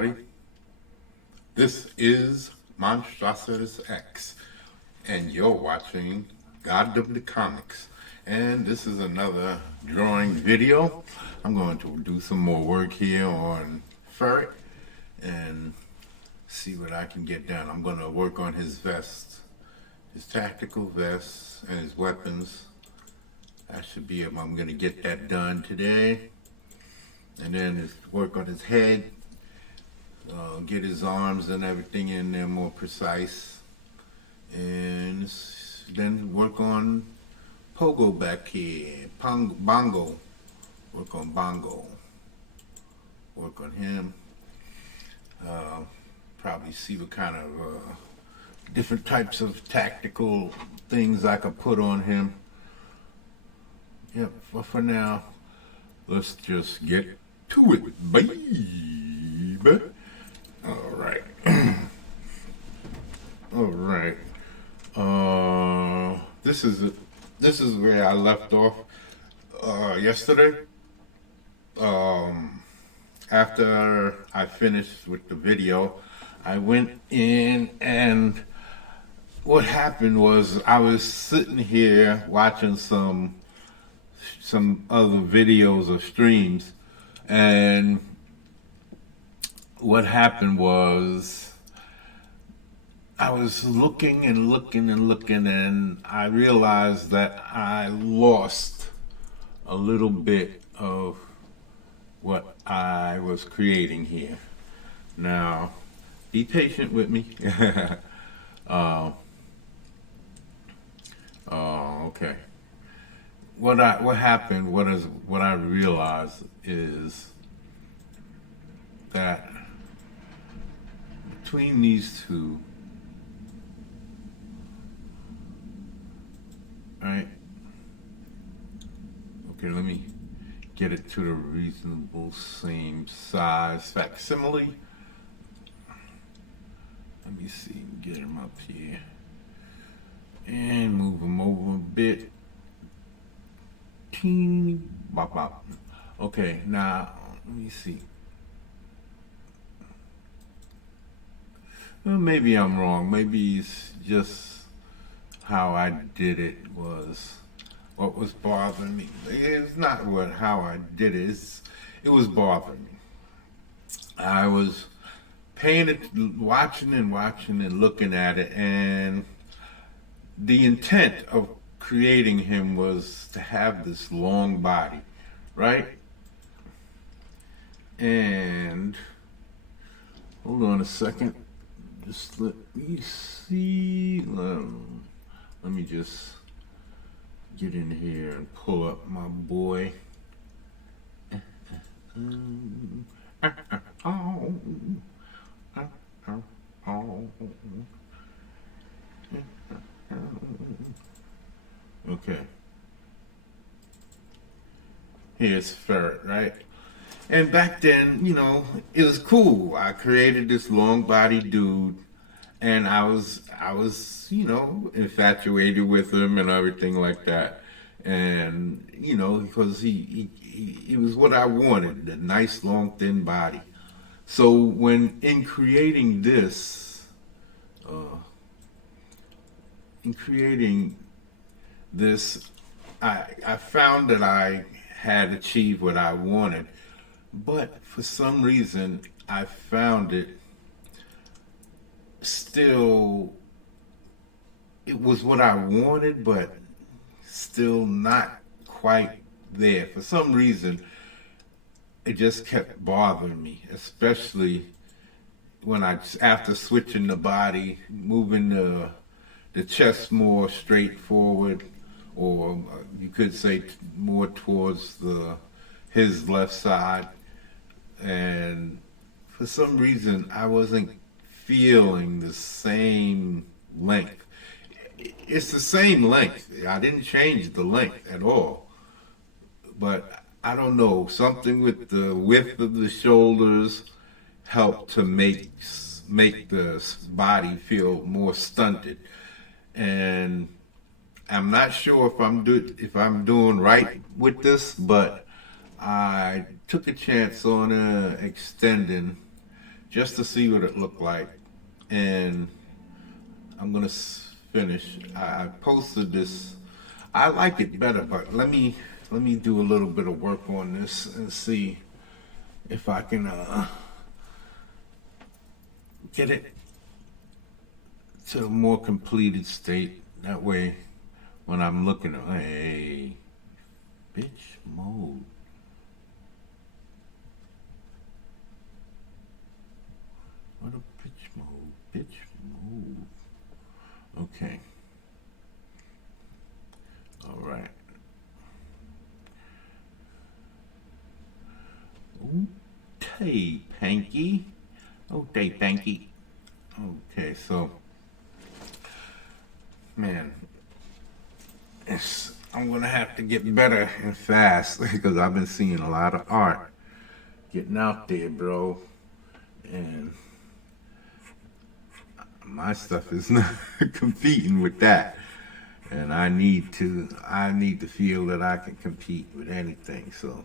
everybody. This is MONSTROSITUS X, and you're watching God of the Comics. And this is another drawing video. I'm going to do some more work here on Ferret and see what I can get done. I'm going to work on his vest, his tactical vest, and his weapons. I'm going to get that done today. And then work on his head, get his arms and everything in there more precise. And then work on Pogo back here, Bongo. Work on Bongo. Work on him. Probably see what kind of different types of tactical things I could put on him. Yep, but for now, let's just get to it, baby. All right. All right. This is where I left off yesterday. After I finished with the video, I went in, and what happened was I was sitting here watching some other videos or streams, and what happened was I was looking and looking and looking, and I realized that I lost a little bit of what I was creating here. Now, be patient with me. Okay. What I realized is that between these two, right? Okay, let me get it to the reasonable same size facsimile. Let me see, get him up here and move him over a bit. Teeny bop bop. Okay, now let me see. Well, maybe I'm wrong. Maybe it's just how I did it was what was bothering me. It's not how I did it. It was bothering me. I was watching and looking at it, and the intent of creating him was to have this long body, right? And hold on a second, just let me see. Let me just get in here and pull up my boy. Okay. Here's Ferret, right? And back then, it was cool. I created this long-bodied dude, and I was, infatuated with him and everything like that. And, because he was what I wanted, the nice, long, thin body. So when in creating this, I found that I had achieved what I wanted, but for some reason I found it was what I wanted, but still not quite there. For some reason, it just kept bothering me, especially when after switching the body, moving the chest more straight forward, or you could say more towards his left side, and for some reason I wasn't feeling the same length. It's the same length. I didn't change the length at all, but I don't know, something with the width of the shoulders helped to make the body feel more stunted. And I'm not sure if I'm doing right with this, but I took a chance on extending just to see what it looked like. And I'm gonna finish. I posted this. I like it better, but let me do a little bit of work on this and see if I can get it to a more completed state. That way, when I'm looking at, hey, bitch mode. What a bitch mode, bitch mode. Okay. All right. Okay, Panky. Okay, Panky. Okay, so, man, I'm gonna have to get better and fast because I've been seeing a lot of art getting out there, bro, and my stuff is not competing with that. And I need to feel that I can compete with anything. So,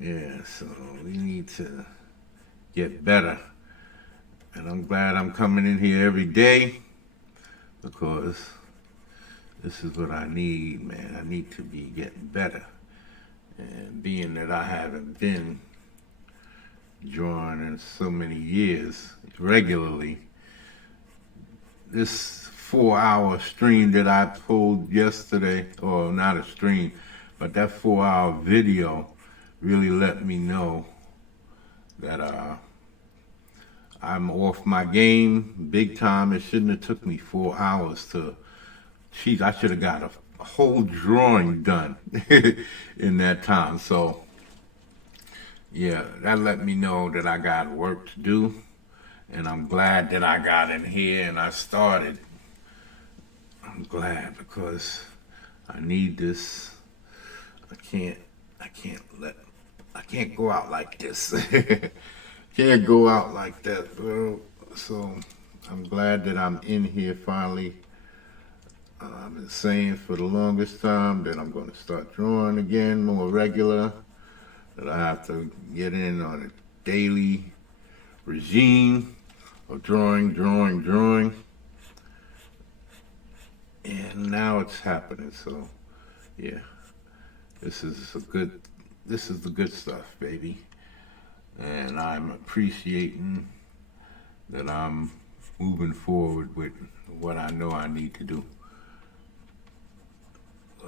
yeah, so we need to get better. And I'm glad I'm coming in here every day because this is what I need, man. I need to be getting better. And being that I haven't been drawing in so many years regularly, this 4-hour stream that I pulled yesterday, or not a stream, but that 4-hour video really let me know that I'm off my game big time. It shouldn't have took me 4 hours to, geez, I should have got a whole drawing done in that time. So, yeah, that let me know that I got work to do. And I'm glad that I got in here and I started. I'm glad because I need this. I can't go out like this. Can't go out like that, bro. So I'm glad that I'm in here finally. I've been saying for the longest time that I'm going to start drawing again more regular, that I have to get in on a daily regime of drawing. And now it's happening. So, yeah, this is the good stuff, baby. And I'm appreciating that I'm moving forward with what I know I need to do.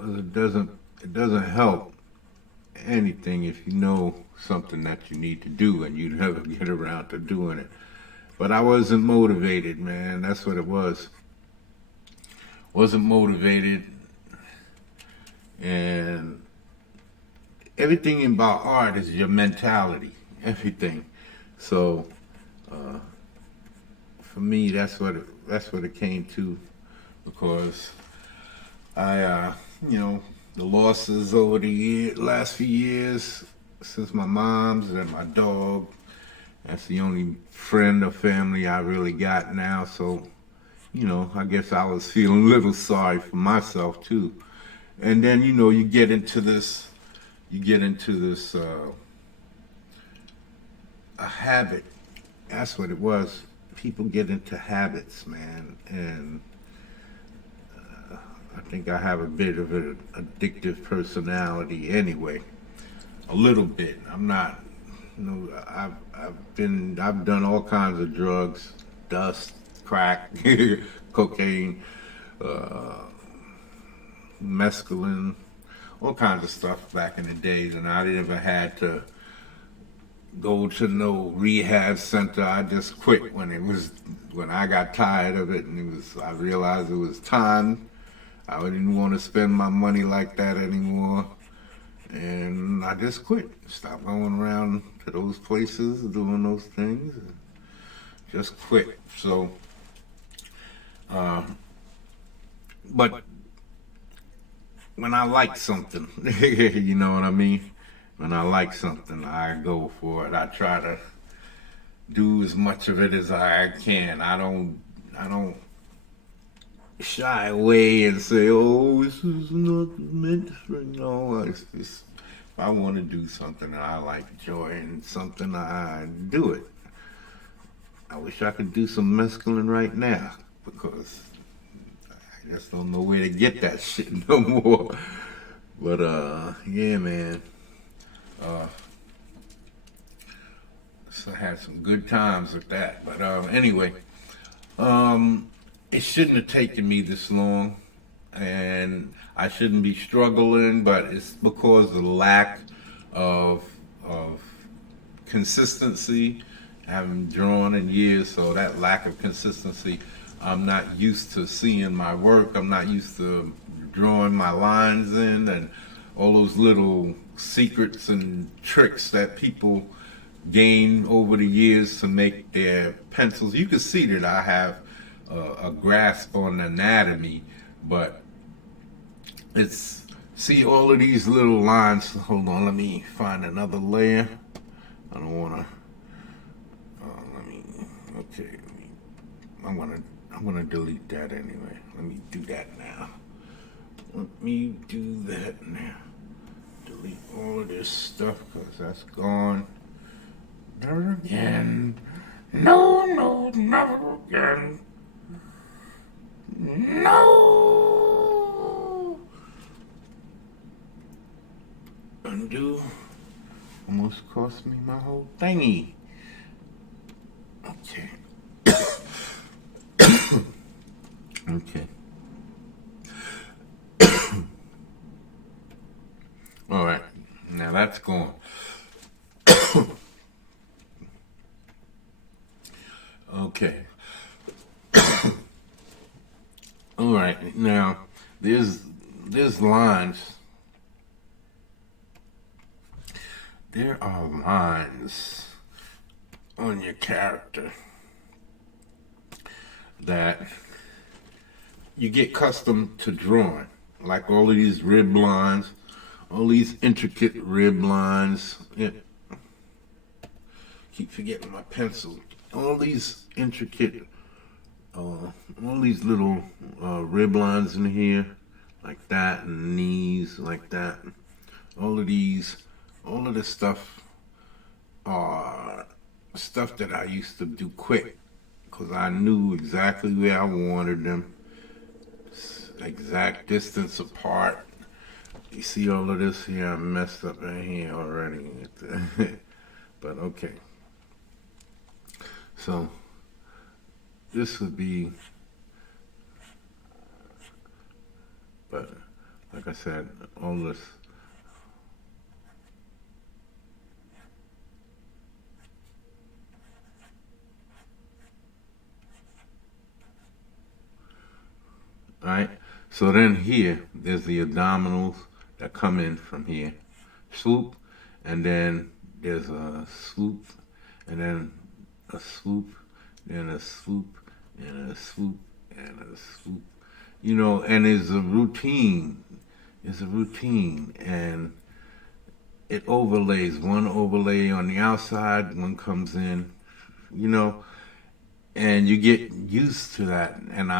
It doesn't help anything if you know something that you need to do and you never get around to doing it. But I wasn't motivated, man. That's what it was. Wasn't motivated, and everything about art is your mentality. Everything. So, for me, that's what it came to, because I, the losses over the last few years, since my mom's and my dog, that's the only friend or family I really got now. So, I guess I was feeling a little sorry for myself too. And then, you get into this, a habit. That's what it was. People get into habits, man, and I think I have a bit of an addictive personality anyway. A little bit. I'm not. I've done all kinds of drugs, dust, crack, cocaine, mescaline, all kinds of stuff back in the days, and I never had to go to no rehab center. I just quit when I got tired of it, and I realized it was time. I didn't want to spend my money like that anymore, and I just quit. Stopped going around to those places, doing those things. Just quit. So, but when I like something, you know what I mean? When I like something, I go for it. I try to do as much of it as I can. I don't shy away and say, "Oh, this is not meant for." No, if I want to do something and I like joy in something, I do it. I wish I could do some mescaline right now because I just don't know where to get that shit no more. But yeah, man. Uh, so I had some good times with that. But anyway, um, it shouldn't have taken me this long, and I shouldn't be struggling. But it's because of the lack of of consistency. I haven't drawn in years, so that lack of consistency, I'm not used to seeing my work. I'm not used to drawing my lines in and all those little secrets and tricks that people gain over the years to make their pencils. You can see that I have a grasp on anatomy, but it's see all of these little lines. Hold on, let me find another layer. I don't want to. Let me. Okay. I'm gonna delete that anyway. Let me do that now. Let me do that now. Delete all of this stuff because that's gone. Never again. No, no, never again. No. Undo. Almost cost me my whole thingy. Okay. Okay. All right. Now that's gone. Okay. All right. Now there's lines. There are lines on your character that you get accustomed to drawing, like all of these rib lines, all these intricate rib lines. Keep forgetting my pencil. All these intricate, all these little rib lines in here, like that, and knees like that. All of this stuff are stuff that I used to do quick because I knew exactly where I wanted them, exact distance apart. You see all of this here? I messed up in here already. But okay. So this would be, but like I said, all this. Right? So then here, there's the abdominals that come in from here. Swoop, and then there's a swoop, and then a swoop, then a swoop, and a swoop, and a swoop. You know, and it's a routine. It's a routine, and it overlays. One overlay on the outside, one comes in, you know, and you get used to that. And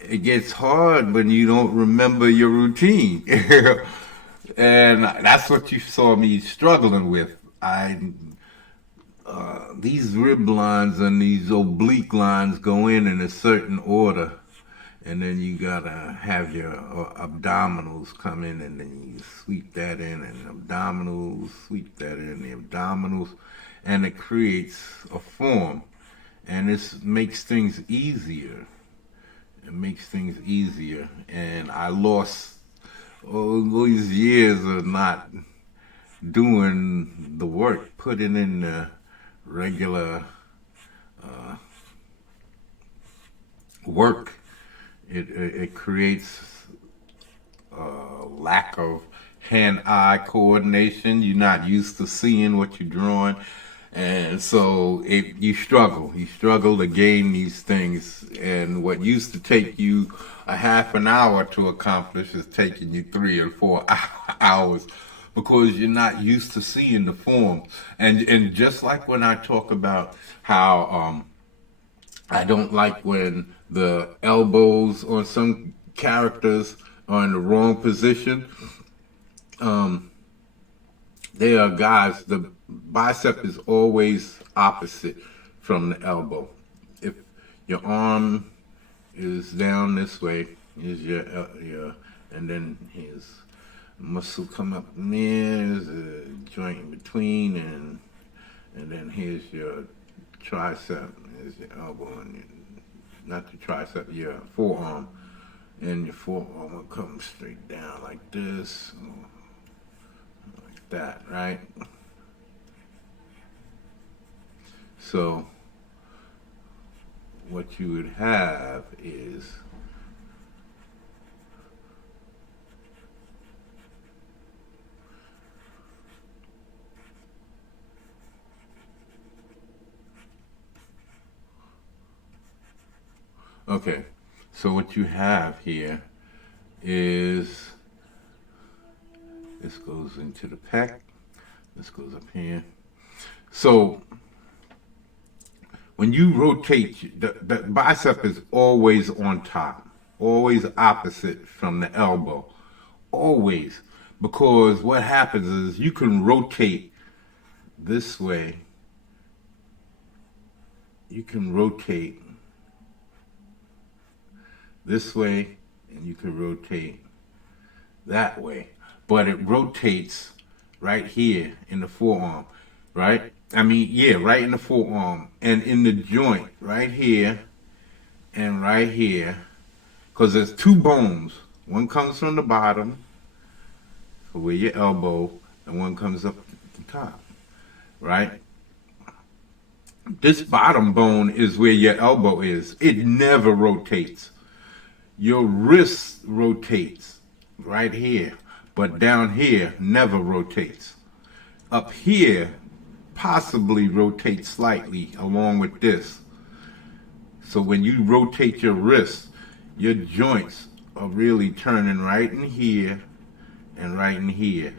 it gets hard when you don't remember your routine. And that's what you saw me struggling with. These rib lines and these oblique lines go in a certain order, and then you gotta have your abdominals come in, and then you sweep that in, and abdominals, sweep that in, the abdominals, and it creates a form, and this makes things easier. It makes things easier, and I lost all these years of not doing the work, putting in the regular work. It creates a lack of hand-eye coordination. You're not used to seeing what you're drawing, and so you struggle. You struggle to gain these things, and what used to take you a half an hour to accomplish is taking you 3 or 4 hours because you're not used to seeing the form. And just like when I talk about how I don't like when the elbows on some characters are in the wrong position. There are guys, the bicep is always opposite from the elbow. If your arm is down this way, is your, and then his muscle come up in there, there's a joint in between, and then here's your tricep, here's your elbow, and not the tricep, your forearm, and your forearm will come straight down like this, like that, right? So what you would have is okay. So what you have here is this goes into the pec. This goes up here. So when you rotate, the bicep is always on top, always opposite from the elbow, always. Because what happens is you can rotate this way, you can rotate this way, and you can rotate that way. But it rotates right here in the forearm, right? I mean, yeah, right in the forearm and in the joint right here and right here, because there's two bones. One comes from the bottom, so where your elbow, and one comes up at the top, right? This bottom bone is where your elbow is. It never rotates. Your wrist rotates right here, but down here never rotates. Up here possibly rotates slightly along with this. So when you rotate your wrist, your joints are really turning right in here and right in here.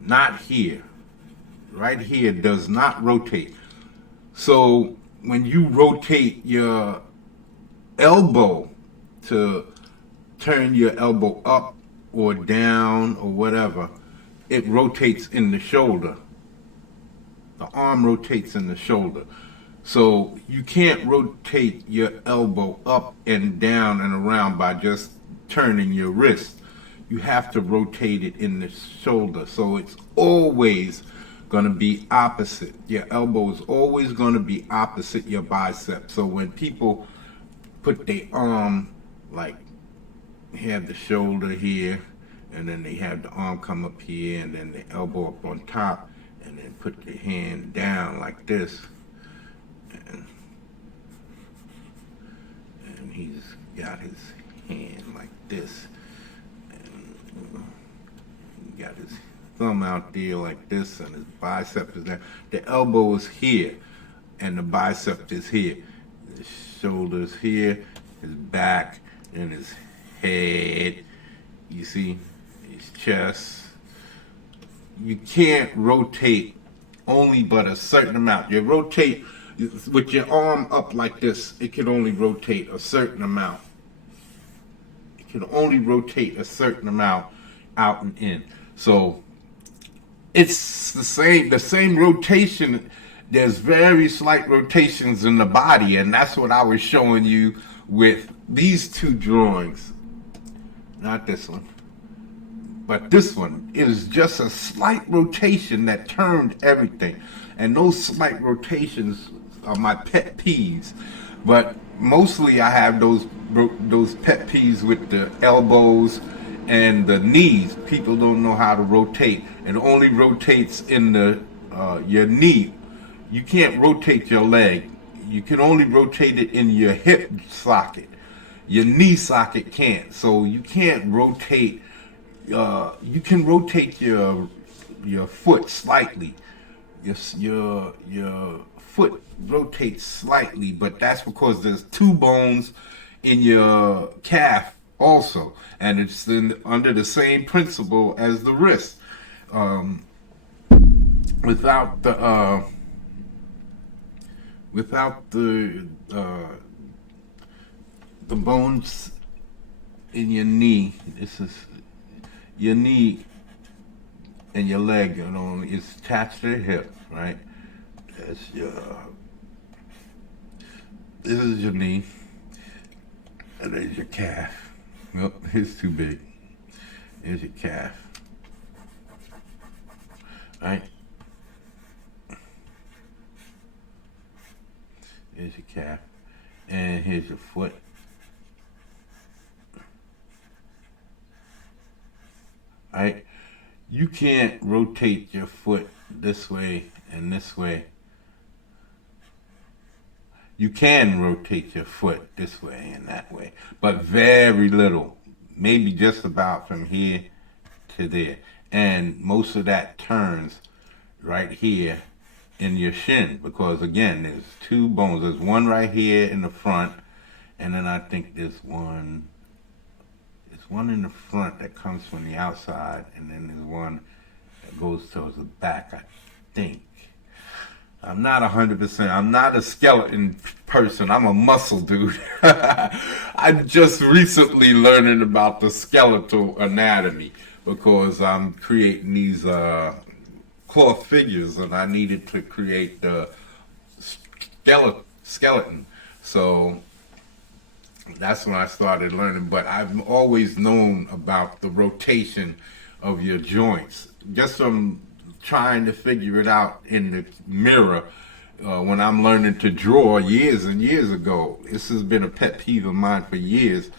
Not here. Right here does not rotate. So when you rotate your elbow to turn your elbow up or down or whatever, it rotates in the shoulder. The arm rotates in the shoulder. So you can't rotate your elbow up and down and around by just turning your wrist. You have to rotate it in the shoulder. So it's always going to be opposite. Your elbow is always going to be opposite your bicep. So when people put their arm, like, have the shoulder here, and then they have the arm come up here, and then the elbow up on top, and then put the hand down like this, and he's got his hand like this, and he got his thumb out there like this, and his bicep is there. The elbow is here, and the bicep is here. His shoulders here, his back, and his head. You see, his chest. You can't rotate only but a certain amount. You rotate with your arm up like this, it can only rotate a certain amount. It can only rotate a certain amount out and in. So it's the same rotation. There's very slight rotations in the body, and that's what I was showing you with these two drawings. Not this one, but this one. It is just a slight rotation that turned everything. And those slight rotations are my pet peeves. But mostly I have those pet peeves with the elbows and the knees. People don't know how to rotate. It only rotates in the your knee. You can't rotate your leg. You can only rotate it in your hip socket. Your knee socket can't. So you can't rotate. You can rotate your foot slightly. Your foot rotates slightly, but that's because there's two bones in your calf also, and it's under the same principle as the wrist. Without the bones in your knee, this is your knee and your leg, is attached to the hip, right? That's your. This is your knee, and there's your calf. Nope, it's too big. Here's your calf, right? Here's your calf, and here's your foot. Right? You can't rotate your foot this way and this way. You can rotate your foot this way and that way, but very little. Maybe just about from here to there. And most of that turns right here in your shin because, again, there's two bones. There's one right here in the front, and then I think there's one in the front that comes from the outside, and then there's one that goes towards the back, I think. I'm not 100%. I'm not a skeleton person. I'm a muscle dude. I'm just recently learning about the skeletal anatomy because I'm creating these cloth figures, and I needed to create the skeleton. So that's when I started learning. But I've always known about the rotation of your joints. Just from trying to figure it out in the mirror when I'm learning to draw years and years ago. This has been a pet peeve of mine for years,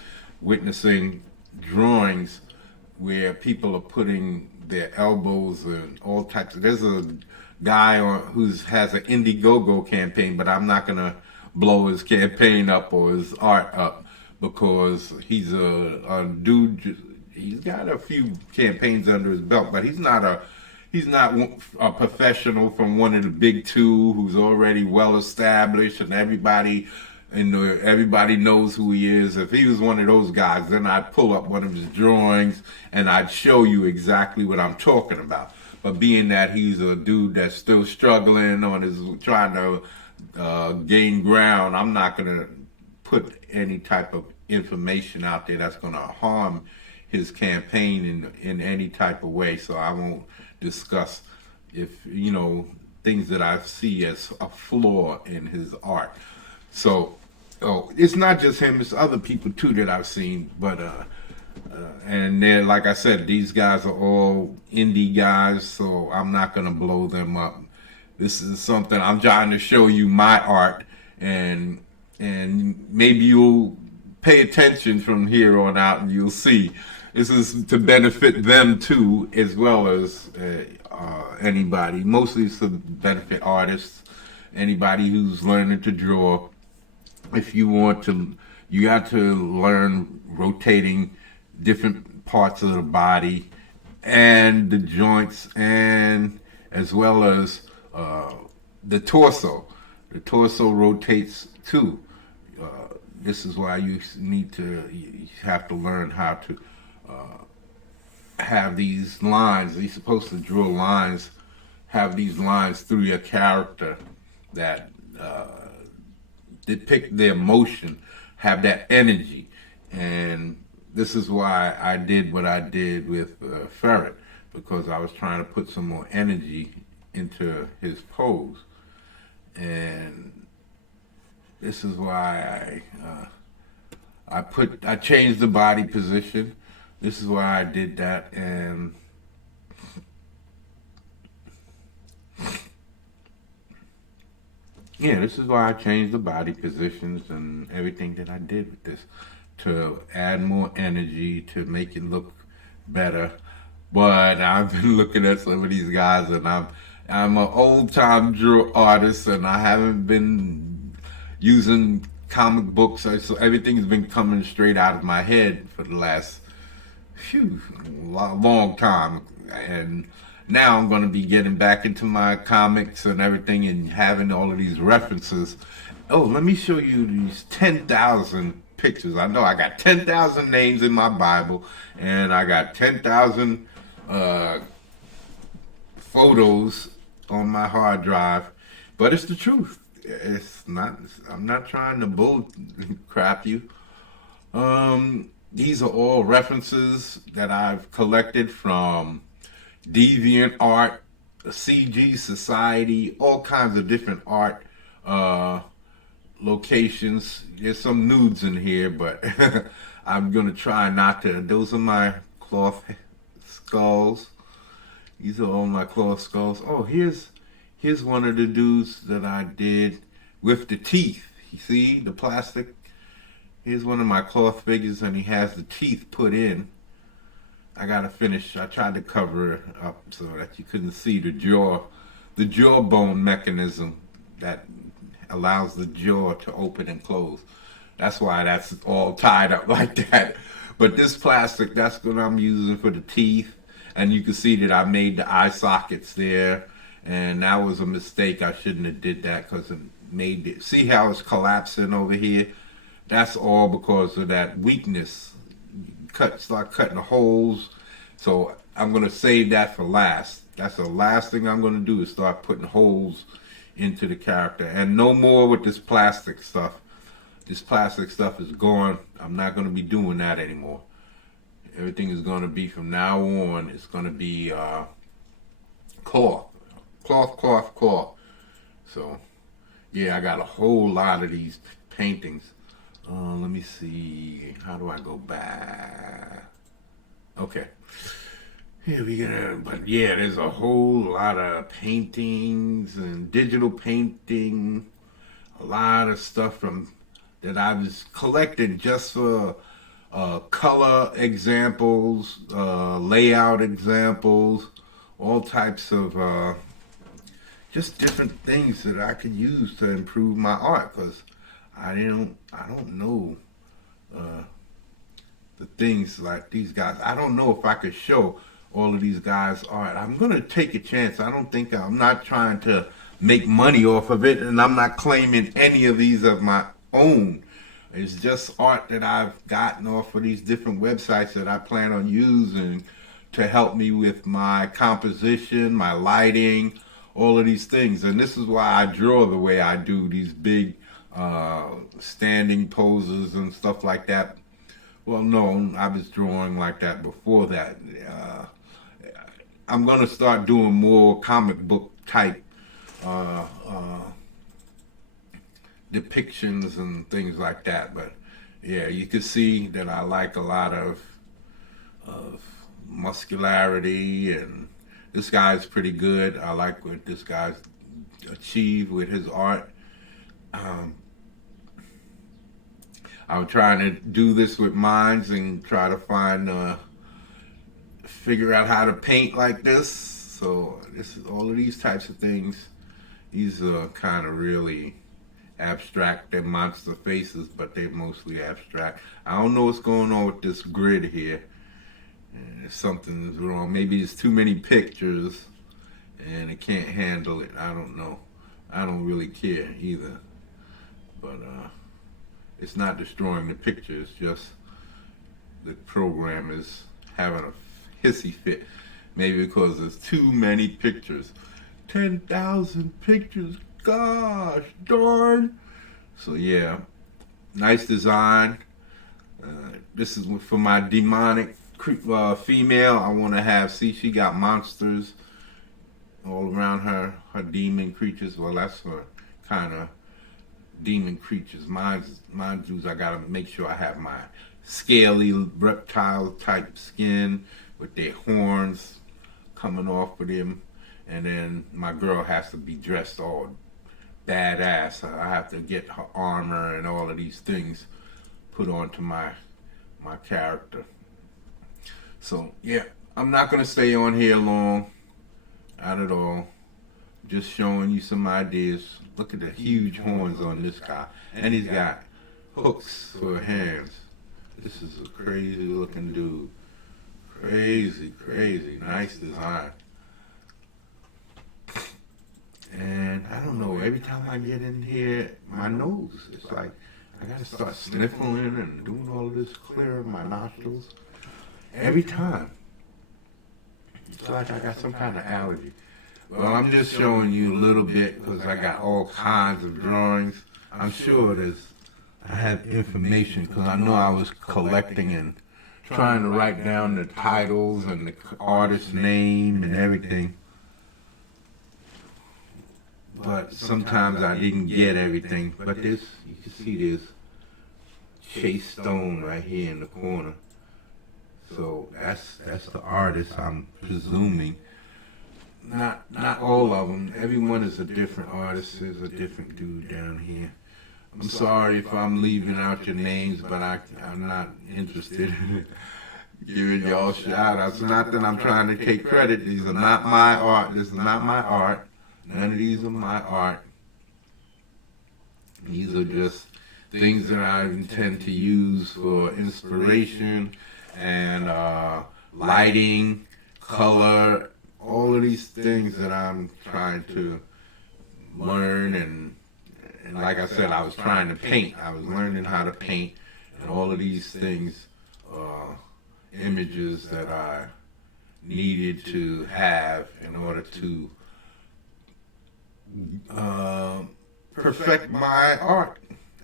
witnessing drawings where people are putting their elbows and all types of. There's a guy who has an Indiegogo campaign, but I'm not going to blow his campaign up or his art up because he's a dude. He's got a few campaigns under his belt, but he's not a professional from one of the big two who's already well established and everybody knows who he is. If he was one of those guys, then I'd pull up one of his drawings and I'd show you exactly what I'm talking about. But being that he's a dude that's still struggling trying to gain ground, I'm not going to put any type of information out there that's going to harm his campaign in any type of way. So I won't discuss things that I see as a flaw in his art. So it's not just him, it's other people too that I've seen, but and they're, like I said, these guys are all indie guys, so I'm not gonna blow them up. This is something I'm trying to show you my art, and maybe you'll pay attention from here on out and you'll see this is to benefit them too, as well as anybody. Mostly it's to benefit artists, anybody who's learning to draw. If you want to, you got to learn rotating different parts of the body and the joints, and as well as the torso. The torso rotates too. This is why you have to learn how to have these lines. You're supposed to draw lines, have these lines through your character that depict their emotion, have that energy. And this is why I did what I did with Ferret, because I was trying to put some more energy into his pose. And this is why I changed the body position. This is why I did that, and yeah, this is why I changed the body positions and everything that I did with this to add more energy, to make it look better. But I've been looking at some of these guys, and I'm an old time artist, and I haven't been using comic books, so everything's been coming straight out of my head for the last long time. And now I'm going to be getting back into my comics and everything and having all of these references. Oh, let me show you these 10,000 pictures. I know I got 10,000 names in my Bible, and I got 10,000 photos on my hard drive, but it's the truth. I'm not trying to bull crap you. These are all references that I've collected from, deviant art, CG Society, all kinds of different art uh, locations. There's some nudes in here, but I'm gonna try not to. Those are my cloth skulls. These are all my cloth skulls. Oh, here's one of the dudes that I did with the teeth. You see the plastic? Here's one of my cloth figures, and he has the teeth put in. I gotta finish. I tried to cover it up so that you couldn't see the jawbone mechanism that allows the jaw to open and close. That's why that's all tied up like that. But this plastic, that's what I'm using for the teeth. And you can see that I made the eye sockets there. And that was a mistake. I shouldn't have did that because it made it. See how it's collapsing over here? That's all because of that weakness. Start cutting the holes. So I'm going to save that for last. That's the last thing I'm going to do is start putting holes into the character. And no more with this plastic stuff. This plastic stuff is gone. I'm not going to be doing that anymore. Everything is going to be, from now on, it's going to be cloth. Cloth. So, yeah, I got a whole lot of these paintings. Let me see. How do I go back? Okay. Here we go. But yeah, there's a whole lot of paintings and digital painting. A lot of stuff from that I was collecting just for color examples, layout examples, all types of just different things that I could use to improve my art. Because I don't know the things like these guys. I don't know if I could show all of these guys' art. I'm gonna take a chance. I'm not trying to make money off of it, and I'm not claiming any of these of my own. It's just art that I've gotten off of these different websites that I plan on using to help me with my composition, my lighting, all of these things. And this is why I draw the way I do, these big standing poses and stuff like that. Well, no, I was drawing like that before that. I'm going to start doing more comic book type depictions and things like that. But yeah, you can see that I like a lot of muscularity, and this guy's pretty good. I like what this guy's achieved with his art. I'm trying to do this with mines and try to figure out how to paint like this. So this is all of these types of things. These are kind of really abstract. They're monster faces, but they're mostly abstract. I don't know what's going on with this grid here. Something's wrong. Maybe it's too many pictures and it can't handle it. I don't know. I don't really care either. But it's not destroying the picture. It's just the program is having a hissy fit. Maybe because there's too many pictures. 10,000 pictures. Gosh darn. So yeah, nice design. This is for my demonic female. I want to have, see, she got monsters all around her demon creatures. Well, that's her kind of demon creatures. Mine's I gotta make sure I have my scaly reptile type skin with their horns coming off of them. And then my girl has to be dressed all badass. I have to get her armor and all of these things put onto my character. So yeah, I'm not gonna stay on here long, not at all. Just showing you some ideas. Look at the huge horns on this guy, and he's got hooks for hands. This is a crazy looking dude. Crazy, nice design. And I don't know, every time I get in here, my nose, it's like I gotta start sniffling and doing all of this, clearing my nostrils. Every time. It's like I got some kind of allergy. Well, I'm just showing you a little bit because I got all kinds of drawings. I'm sure I have information because I know I was collecting and trying to write down the titles and the artist's name and everything. But sometimes I didn't get everything. But this, you can see this Chase Stone right here in the corner. So that's the artist, I'm presuming. Not all of them. Everyone is a different artist. There's a different dude down here. I'm sorry if I'm leaving out your names, but I'm not interested in giving y'all shout outs. Not that I'm trying to take credit. These are not my art. This is not my art. None of these are my art. These are just things that I intend to use for inspiration and lighting, color, all of these things that I'm trying to learn. And like I said, I was trying to paint. I was learning how to paint, and all of these things are images that I needed to have in order to perfect my art.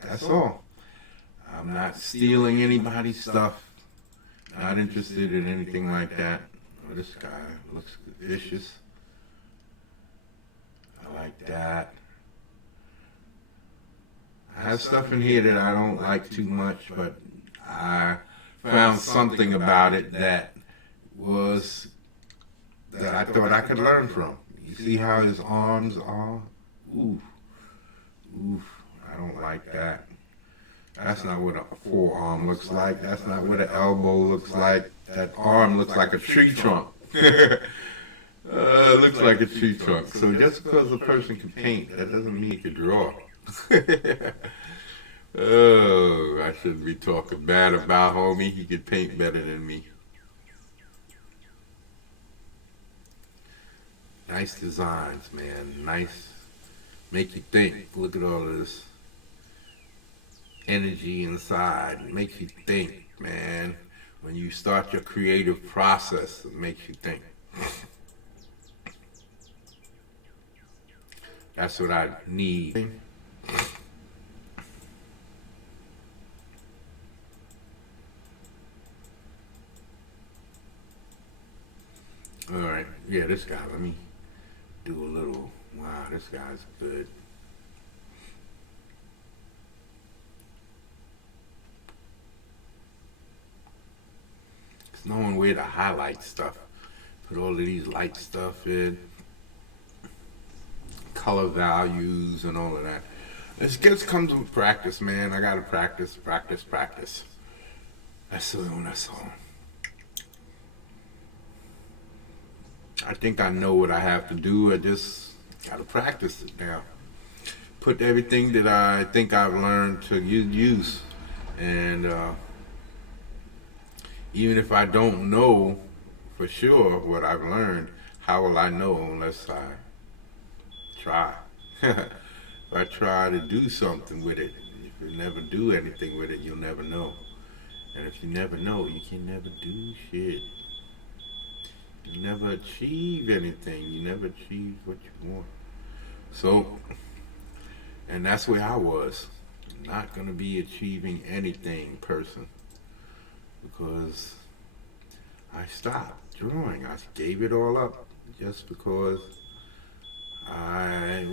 That's all. I'm not stealing anybody's stuff. Not interested in anything like that. Oh, this guy looks vicious. I like that. I have stuff in here that I don't like too much, but I found something about it that I thought I could learn from. You see how his arms are? Oof. Oof. I don't like that. That's not what a forearm looks like. That's not what an elbow looks like. That arm looks like a tree trunk. Looks like a tree trunk. So just because a person can paint, that doesn't mean he can draw. Oh, I shouldn't be talking bad about homie. He can paint better than me. Nice designs, man. Nice. Make you think. Look at all of this energy inside. It makes you think, man. When you start your creative process, it makes you think. That's what I need. All right, yeah, this guy, let me do a little, wow, this guy's good. It's knowing where to highlight stuff. Put all of these light stuff in. Color values and all of that. This just comes with practice, man. I gotta practice. That's all. I think I know what I have to do. I just gotta practice it now. Put everything that I think I've learned to use. And even if I don't know for sure what I've learned, how will I know unless I try? If I try to do something with it, if you never do anything with it, you'll never know. And if you never know, you can never do shit. You never achieve anything. You never achieve what you want. So, and that's where I was. Not going to be achieving anything, person. Because I stopped drawing. I gave it all up just because I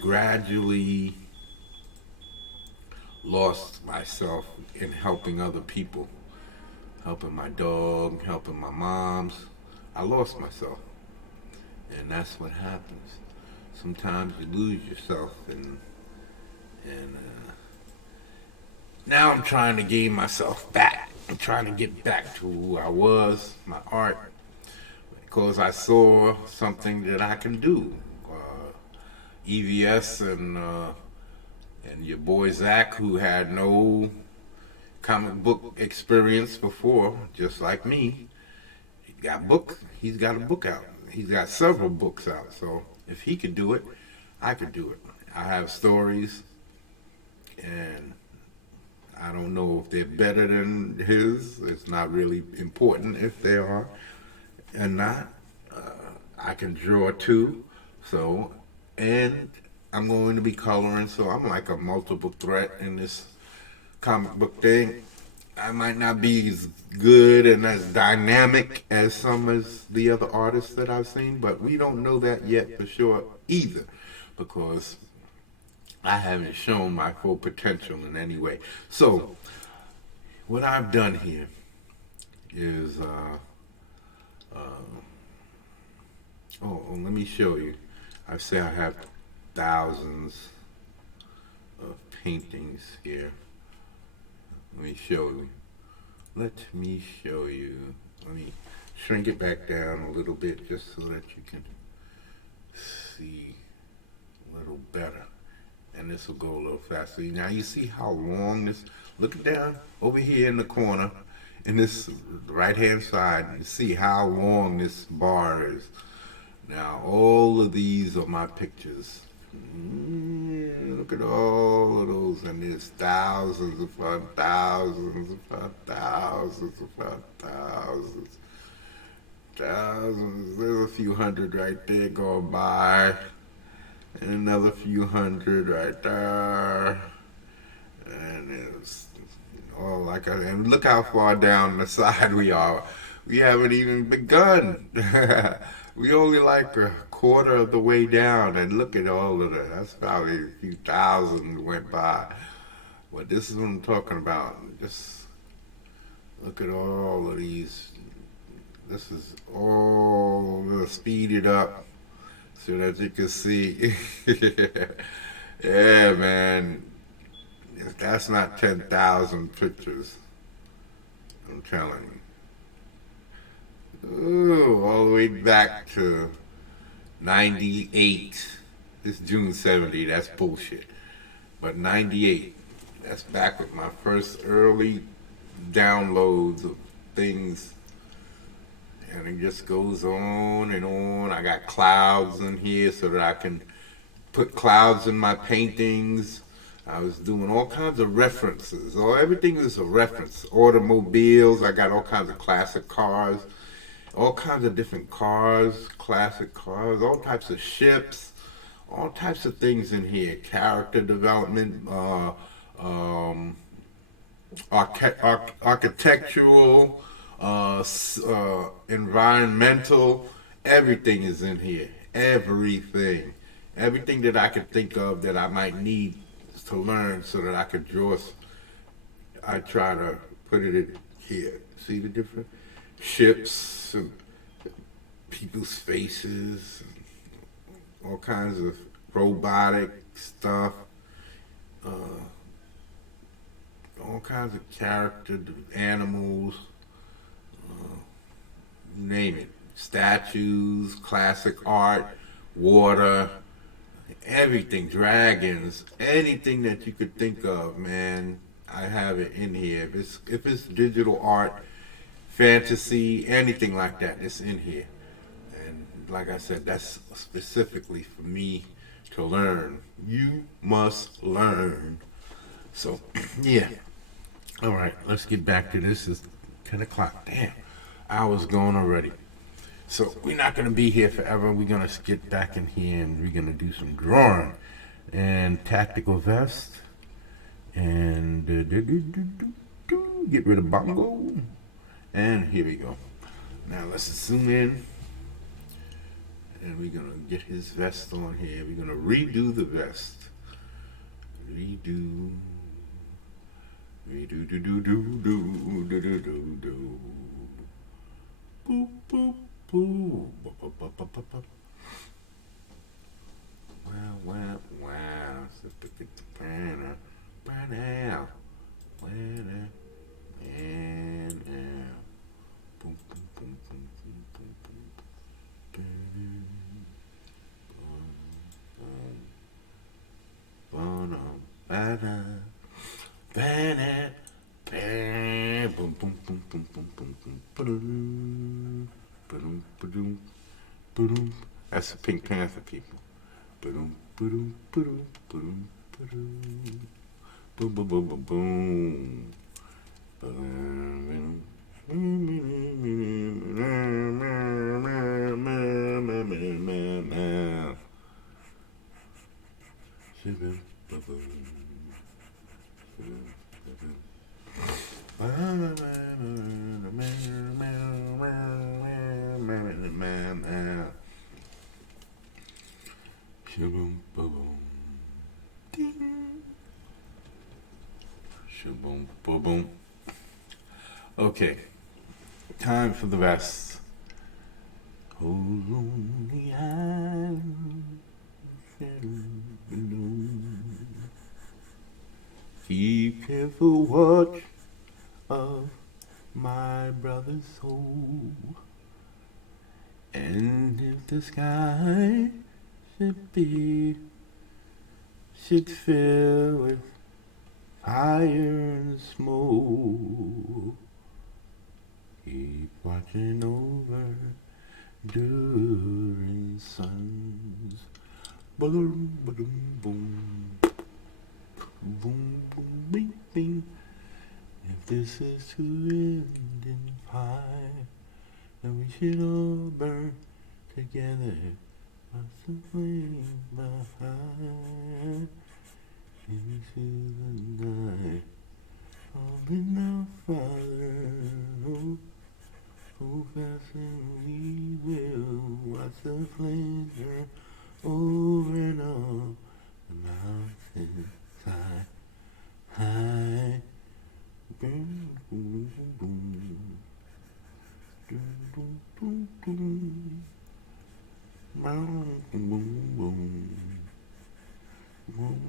gradually lost myself in helping other people. Helping my dog, helping my moms. I lost myself. And that's what happens. Sometimes you lose yourself, and now I'm trying to gain myself back. I'm trying to get back to who I was, my art, because I saw something that I can do. EVS and your boy Zach, who had no comic book experience before, just like me, he's got a book out. He's got several books out. So if he could do it, I could do it. I have stories, and I don't know if they're better than his. It's not really important if they are or not. I can draw too, so, and I'm going to be coloring, so I'm like a multiple threat in this comic book thing. I might not be as good and as dynamic as some as the other artists that I've seen, but we don't know that yet for sure either, because I haven't shown my full potential in any way. So what I've done here is, let me show you. I say I have thousands of paintings here. Let me show you. Let me show you. Let me shrink it back down a little bit just so that you can see a little better. And this will go a little faster. Now you see how long this, look down over here in the corner, in this right hand side, and see how long this bar is. Now all of these are my pictures. Look at all of those, and there's thousands upon thousands upon thousands upon thousands. Thousands, there's a few hundred right there going by. And another few hundred right there. And it's all like, and look how far down the side we are. We haven't even begun. We only like a quarter of the way down, and look at all of that. That's probably a few thousand went by. But this is what I'm talking about. Just look at all of these. This is all, we'll speed it up so that you can see. Yeah, man. If that's not 10,000 pictures, I'm telling you. Ooh, all the way back to 98. This June 70, that's bullshit. But 98, that's back with my first early downloads of things. And it just goes on and on. I got clouds in here so that I can put clouds in my paintings. I was doing all kinds of references. Everything is a reference. Automobiles, I got all kinds of classic cars. All kinds of different cars, classic cars, all types of ships, all types of things in here. Character development, architectural, environmental, everything is in here. Everything. Everything that I could think of that I might need to learn so that I could draw. I try to put it in here. See the different ships and people's faces, and all kinds of robotic stuff, all kinds of character, animals, you name it, statues, classic art, water, everything, dragons, anything that you could think of, man, I have it in here. If it's digital art, fantasy, anything like that, it's in here. And like I said, that's specifically for me to learn. You must learn. So, yeah. All right, let's get back to this. It's 10 o'clock. Damn, hour's gone already. So we're not going to be here forever. We're going to get back in here and we're going to do some drawing. And tactical vest. And get rid of bongo. And here we go. Now let's zoom in. And we're going to get his vest on here. We're going to redo the vest. Redo. Redo, do, do, do, do, do, do, do, do. Boop, boop, boop. Wow, wow, wow. Now. And now. Boom, boom, boom, boom, boom, boom, boom. Ba-da. Ba-da. Boom, boom, boom, boom, boom, boom, boom. Ba-dum, ba-dum, ba-dum. That's the Pink Panther people. Ba-dum, ba-dum, ba-dum, ba-dum, ba-dum. Boom, boom, boom, boom, boom. Ba-dum, Shaboom, boom, ding. Shaboom, boom. Okay, time for the rest. Hold on the hand, keep careful watch of my brother's soul. And if the sky should fill with fire and smoke, keep watching over during suns. Boom, boom, boom, boom, boom, bing, bing. If this is to end in fire, then we should all burn together. What's the flame behind? Into the night, falling our Father. Oh, fast and we will watch the flames burn over and on the mountainside. High, boom, boom, boom, boom, boom, boom, boom,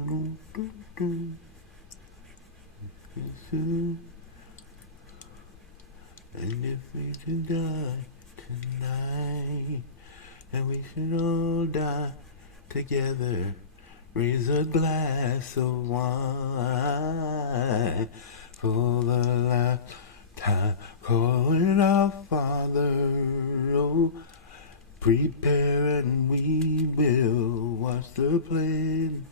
boom, boom, boom. And if we should die tonight, and we should all die together, raise a glass of wine for the last time, calling our Father. Oh, prepare and we will watch the plane.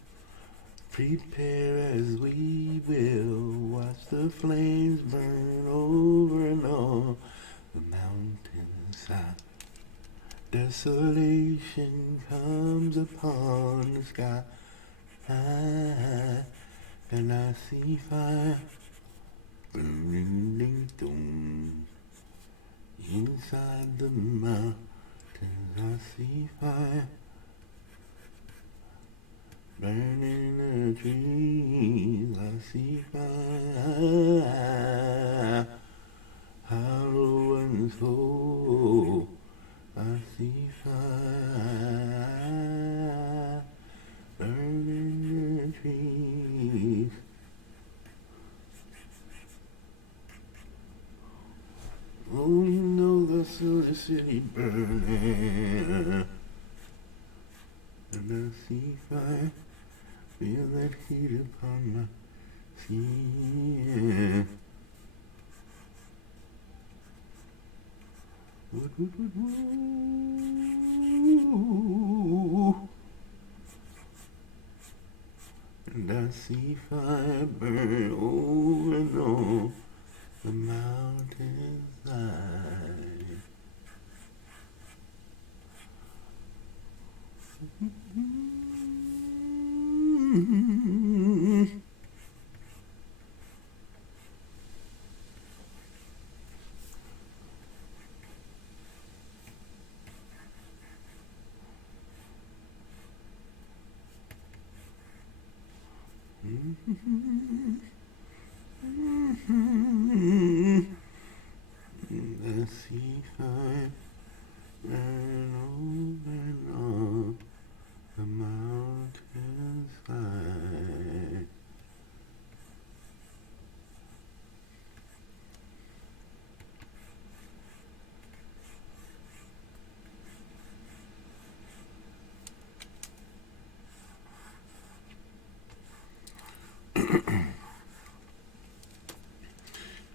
Prepare as we will watch the flames burn over and on the mountainside. Desolation comes upon the sky, and I see fire burning ding dong. Inside the mountains I see fire burning the trees. I see fire hollow and slow. I see fire burning the trees. Oh, you know the city burning, and I see fire, feel that heat upon my skin. And I see fire burn over and on the mountainside. I see fire burn over and on the mountainside.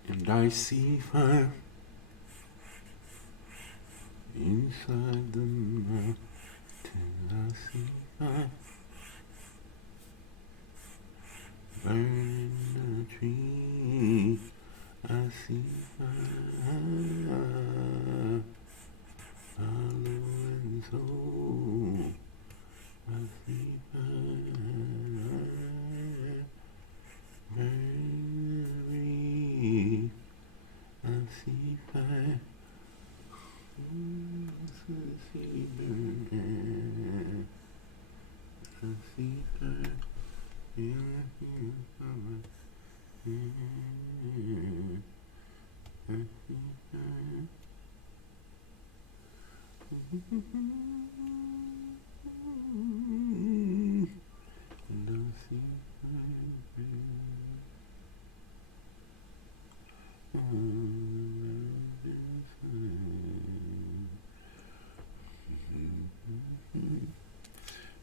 And I see fire inside the mountain. I see fire burning the trees. I see fire hollow and soul. I see fire burning the trees. fire. I see burn. I see burn.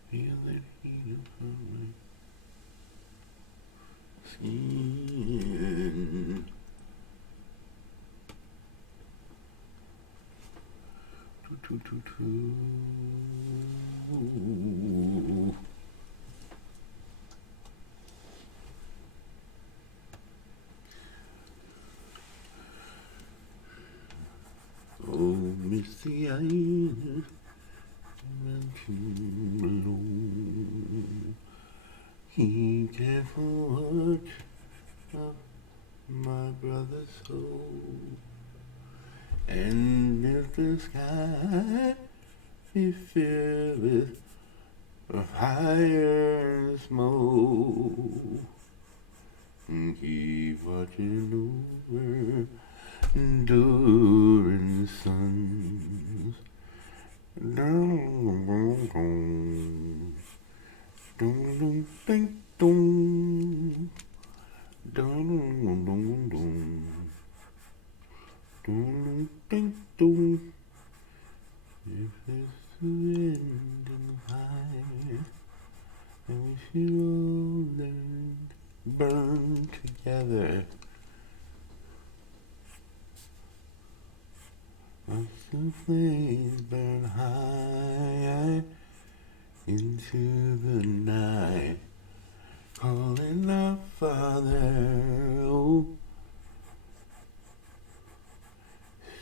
Feel that heat upon my skin. Oh, misty eyes, alone. He careful watch of my brother's soul, and if the sky be filled with fire and smoke, keep watching over enduring suns. If it's the wind and the fire, and we should all learn to burn together. Watch the flames burn high into the night, calling our Father. Oh,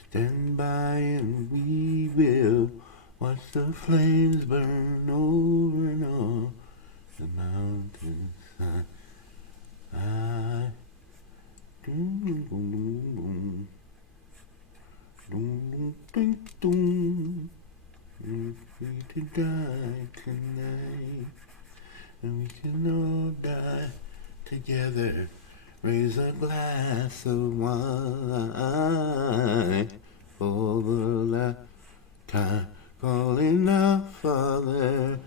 stand by and we will watch the flames burn over and on the mountainside. If we to die tonight, and we can all die together, raise a glass of wine for the last time, calling our Father.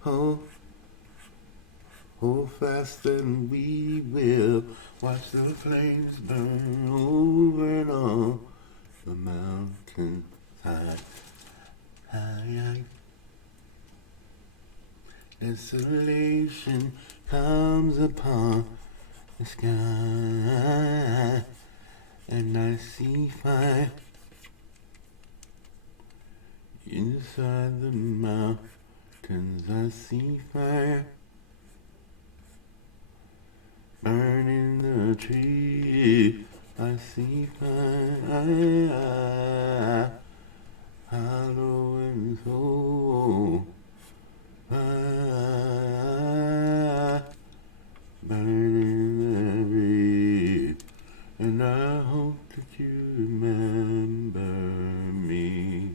Hold fast and we will watch the flames burn over and on the mountainside. Desolation comes upon the sky, and I see fire inside the mountains. I see fire burning the tree. I see fire hollow and soul. Burning the reef, and I hope that you remember me.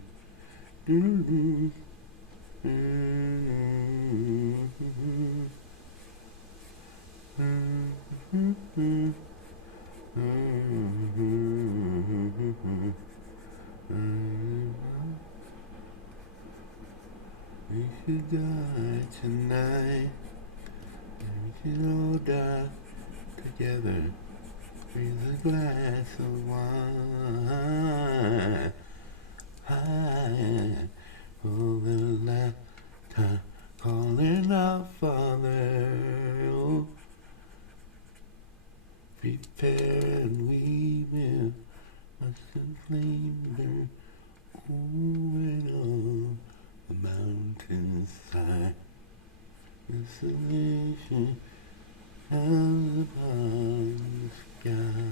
We should die tonight, and we should all die together. Raise a glass of wine high for the last time, calling our Father. Oh, prepare and we will watch the flame burn over and on the mountainside. Desolation comes upon the sky,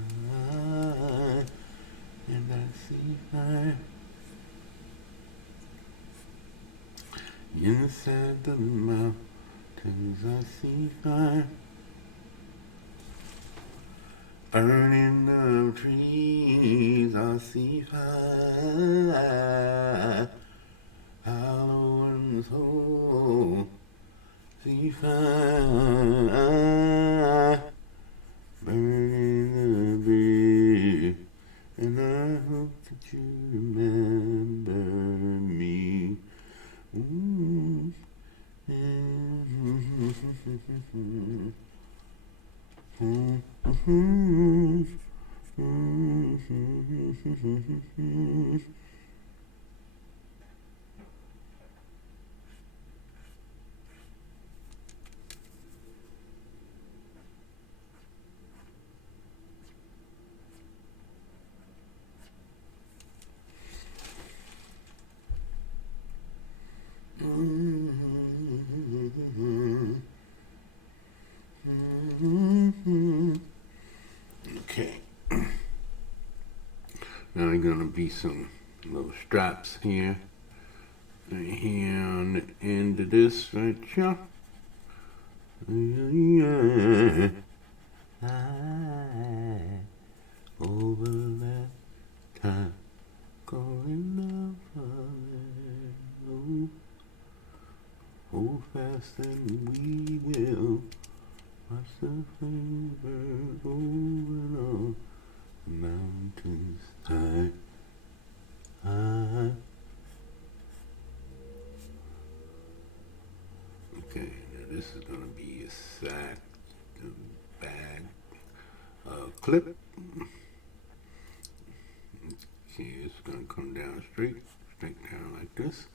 and I see fire inside the mountains. I see fire burning the trees. I see fire, hollow and whole. See fire, burning the bridge, and I hope that you remember me. Ooh. Okay. Now there are gonna be some little straps here. Right here on the end of this right here. Over that time, calling love. Hold fast and we will watch the flame burn over on the mountains high. Okay, now this is going to be a sack, a bag, clip. Okay, it's going to come down straight down like this.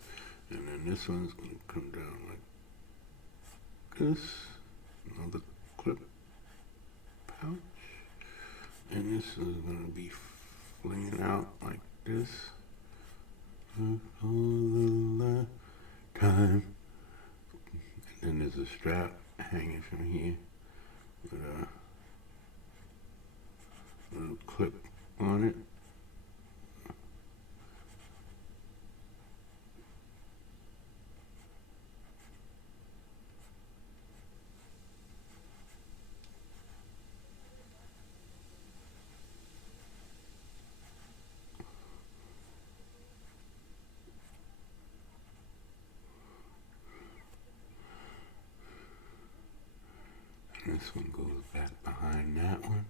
And then this one's going to come down like this. Another clip pouch. And this is going to be flinging out like this. For the time. And then there's a strap hanging from here with a little clip on it. This one goes back behind that one.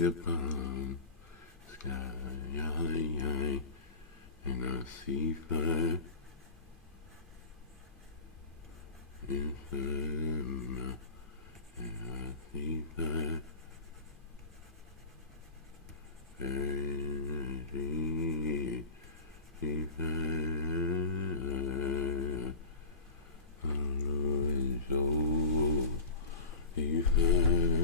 The palm sky, and I see fire inside, and I see fire, and I see fire, always so see fire.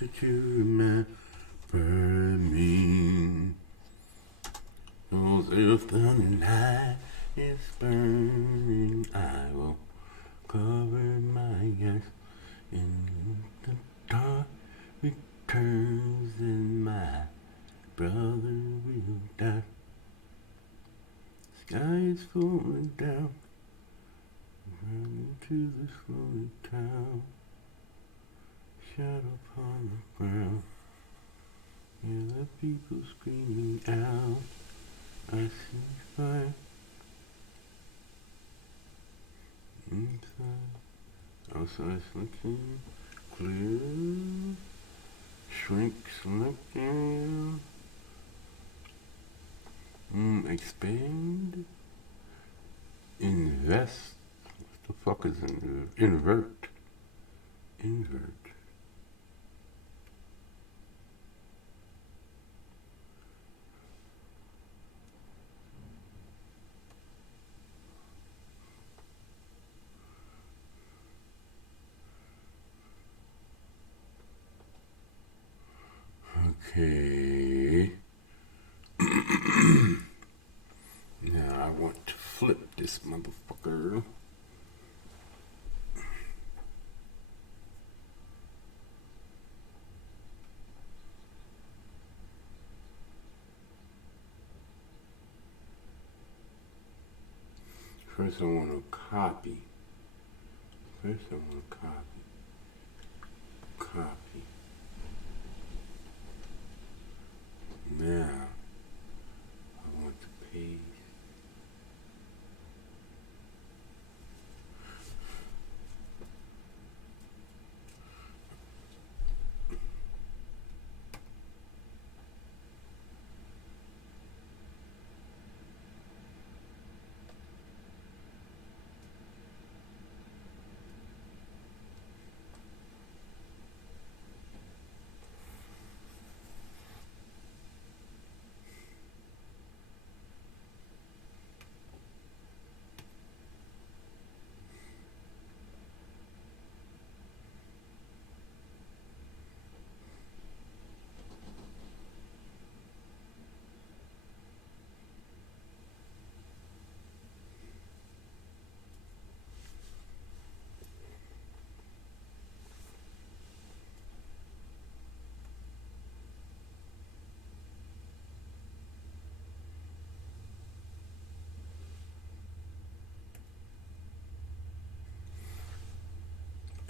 That you remember me. Those if the night is burning, I will cover my eyes in the dark returns, and my brother will die. Sky is falling down, running to the slowly town. Shadow upon the ground, hear the people screaming out. I see fire inside. Outside looking clear. Shrinks looking. Expand. Invest. What the fuck is invert? Invert. Okay. Now I want to flip this motherfucker. First I want to copy. Copy. Now, I want to paste.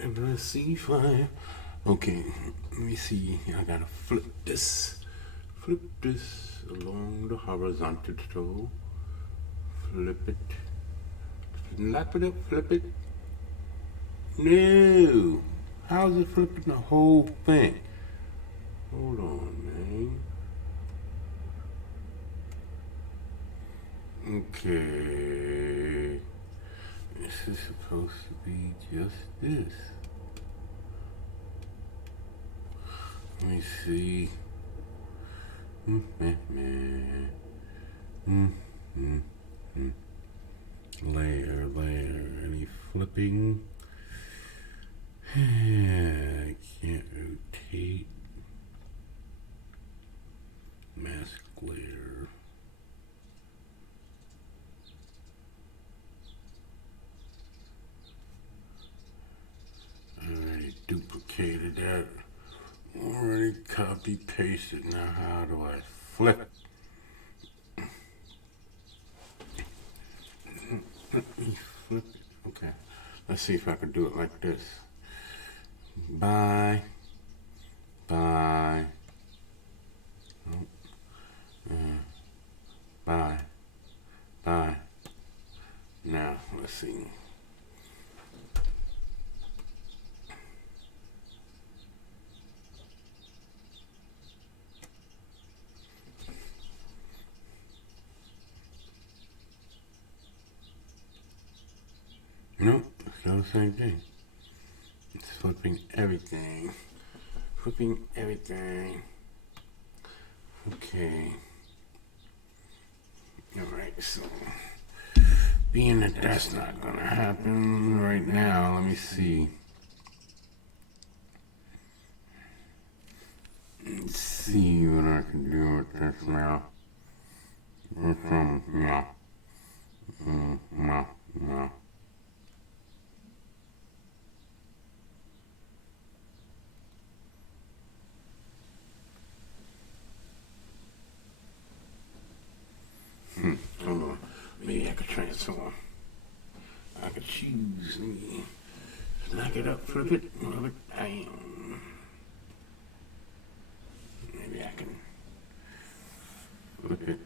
And let's see if I. Okay, let me see. I gotta flip this. Flip this along the horizontal toe. Flip it. Lap it up, flip it. No! How's it flipping the whole thing? Hold on, man. Okay. This is supposed to be just this. Let me see. Layer. Any flipping? I can't rotate. Mask layer. Already duplicated that. Already copy pasted. Now how do I flip? Let me flip it. Okay. Let's see if I can do it like this. Bye. Bye. Bye. Bye. Now, let's see. Nope, still the same thing. It's flipping everything. Flipping everything. Okay. Alright, so being that that's not gonna happen right now, let me see. Let's see what I can do with this now. Yeah. No. Hold on. Maybe I could transform. I could choose me. Knock it up, flip it, rub it down. Maybe I can flip it.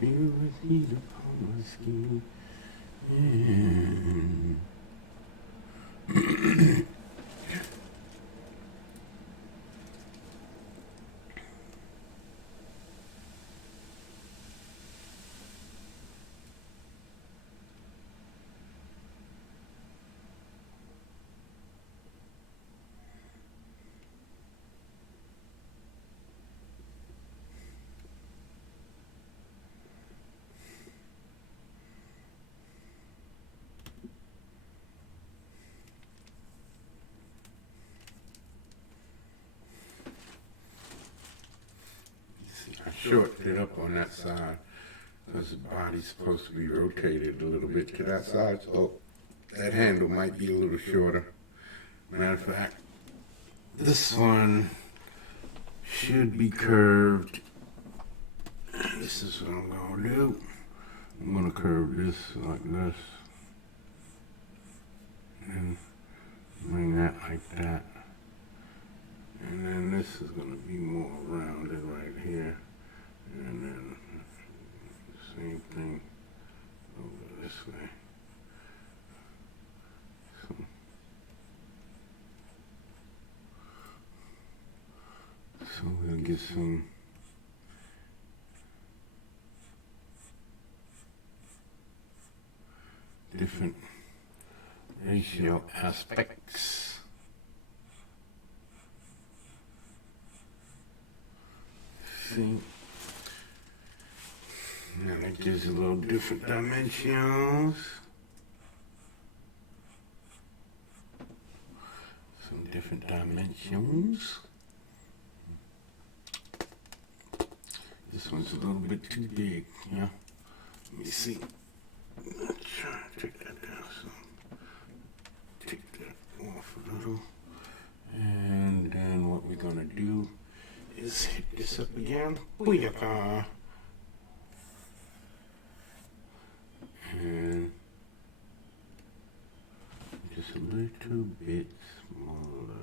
Feel the heat upon my skin. I shortened it up on that side because the body's supposed to be rotated a little bit to that side, so that handle might be a little shorter. Matter of fact, this one should be curved. This is what I'm gonna do. I'm gonna curve this like this and bring that like that. And then this is gonna be more rounded right here. And then same thing over this way. So we'll get some different ratio aspects. See? Now that gives a little different dimensions. Some different dimensions. This one's a little bit too big, yeah? Let me see. Let's try to take that down some. Take that off a little. And then what we're gonna do is hit this up again. Booyaka! And just a little bit smaller.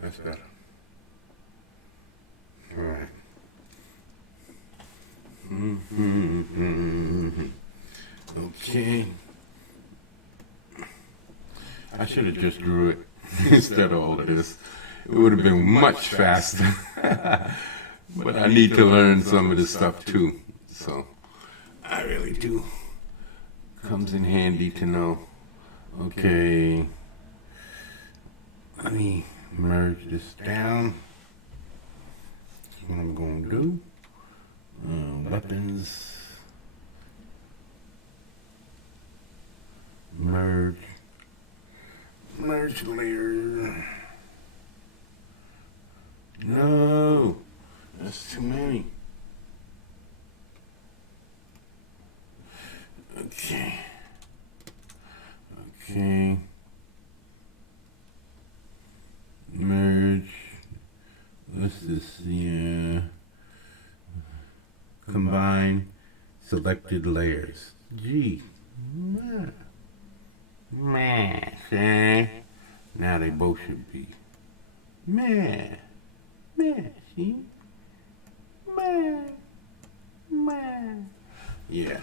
That's better. All right. Okay. I should have just drew it instead of all of this. It would have been much faster. But I need to learn some of this stuff too. So I really do. Comes in handy to know. Okay. Let me merge this down. That's what I'm going to do. Weapons. Merge. Merge layer. No. That's too many. Okay. Okay. Merge. What's this? Yeah. Combine selected layers. Gee. Meh. See? Now they both should be. Meh. Meh. See? Meh. Meh. Yeah.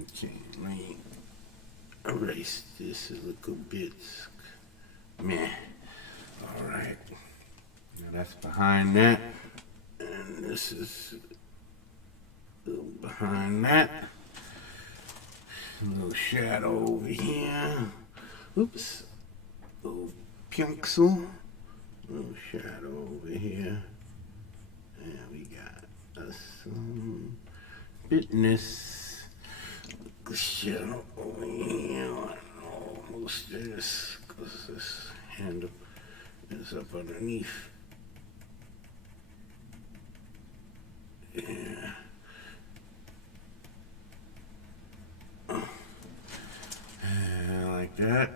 Okay. Let me erase this a little bit. Meh. All right. Now that's behind that. And this is a little behind that. A little shadow over here. Oops. A little pixel. A little shadow over here. And we got some fitness. The shadow over here. Almost this. Because this handle is up underneath. Yeah. Like that.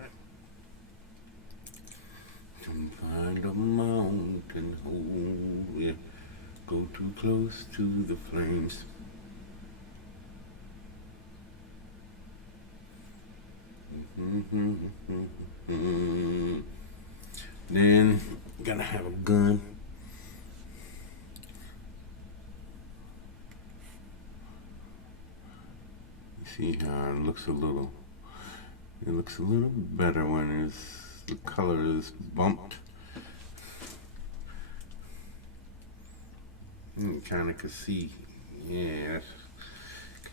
Can find a mountain hole. Yeah. Go too close to the flames. Then gotta have a gun. See, it looks a little better when the color is bumped. You kind of can see, yeah.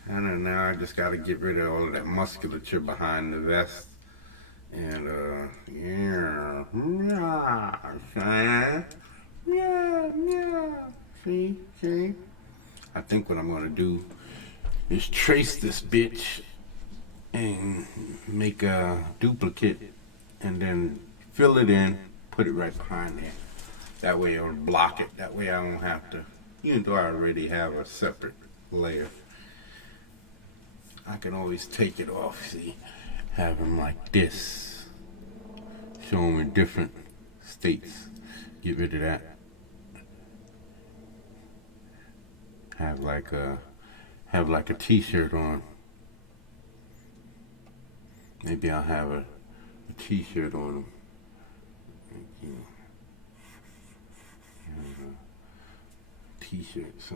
Kind of now I just got to get rid of all of that musculature behind the vest. And, yeah. See? I think what I'm going to do is trace this bitch and make a duplicate and then fill it in, put it right behind there. That way it'll block it. That way I don't have to, even though I already have a separate layer, I can always take it off, see? Have them like this. Show them in different states. Get rid of that. Have like a t-shirt on. Maybe I'll have a t-shirt on them. Have a t-shirt, so,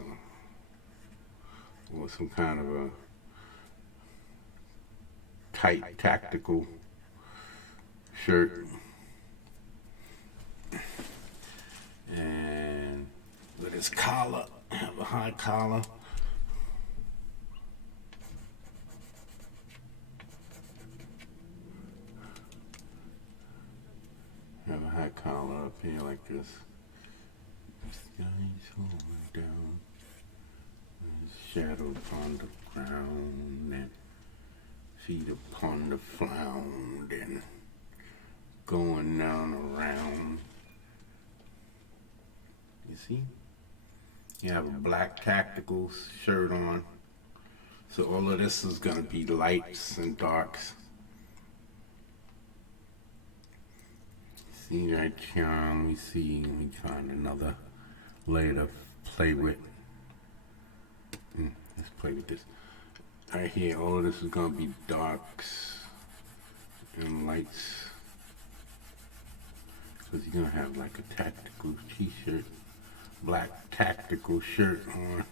or some kind of a tight tactical shirt. And with his collar, have a high collar. Have a high collar up here like this. Sky's going down. Shadow upon the ground and feet upon the ground and going down around. You see? You have a black tactical shirt on. So all of this is going to be lights and darks. See right here, let me see, let me find another layer to play with. Let's play with this. Right here, all of this is going to be darks and lights. So you're going to have like a tactical t-shirt, black tactical shirt on.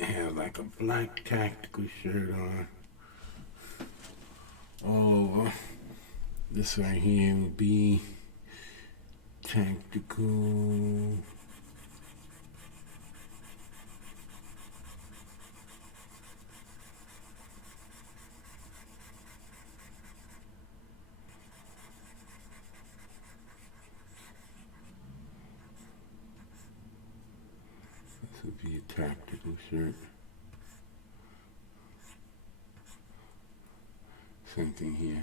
Have like a black tactical shirt on all over. This right here would be tactical. This would be a tactical shirt. Same thing here.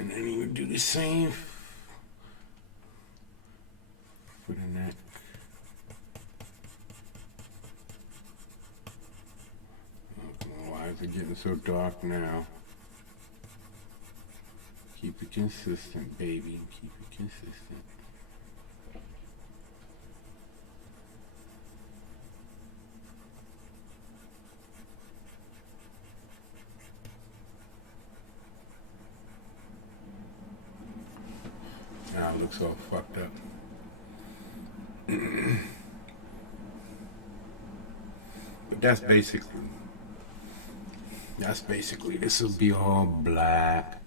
And then you would do the same for the neck. Oh, why is it getting so dark now? Keep it consistent, baby. Keep it consistent. Now it looks all fucked up. But that's basically, this will be all black.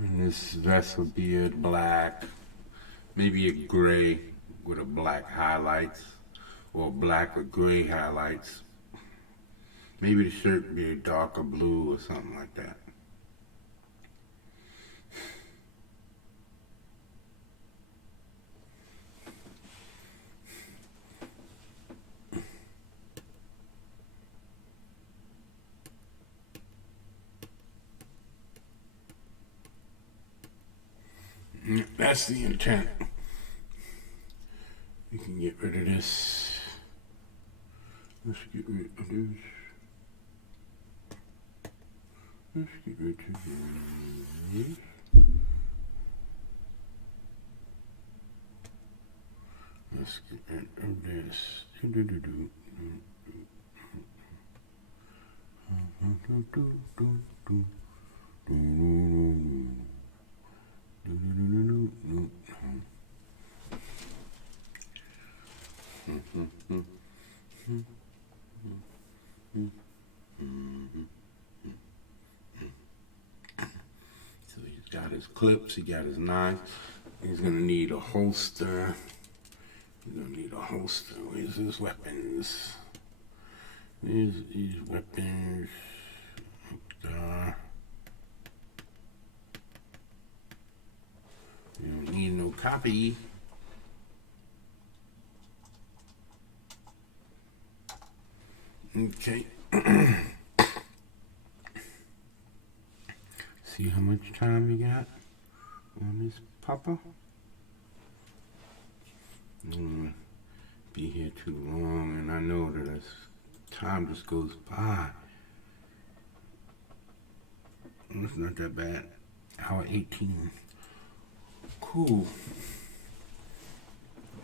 And this vest will be a black, maybe a gray with a black highlights, or black with gray highlights. Maybe the shirt would be a darker blue or something like that. That's the intent. You can get rid of this. Let's get rid of this. Let's get rid of this. Let's get rid of this. So he's got his clips, he got his knife. He's gonna need a holster. He's gonna need a holster. Where's his weapons? Where's his weapons? You don't need no copy. Okay. See how much time you got on this papa? Be here too long, and I know that as time just goes by. It's not that bad. Hour 18. Cool.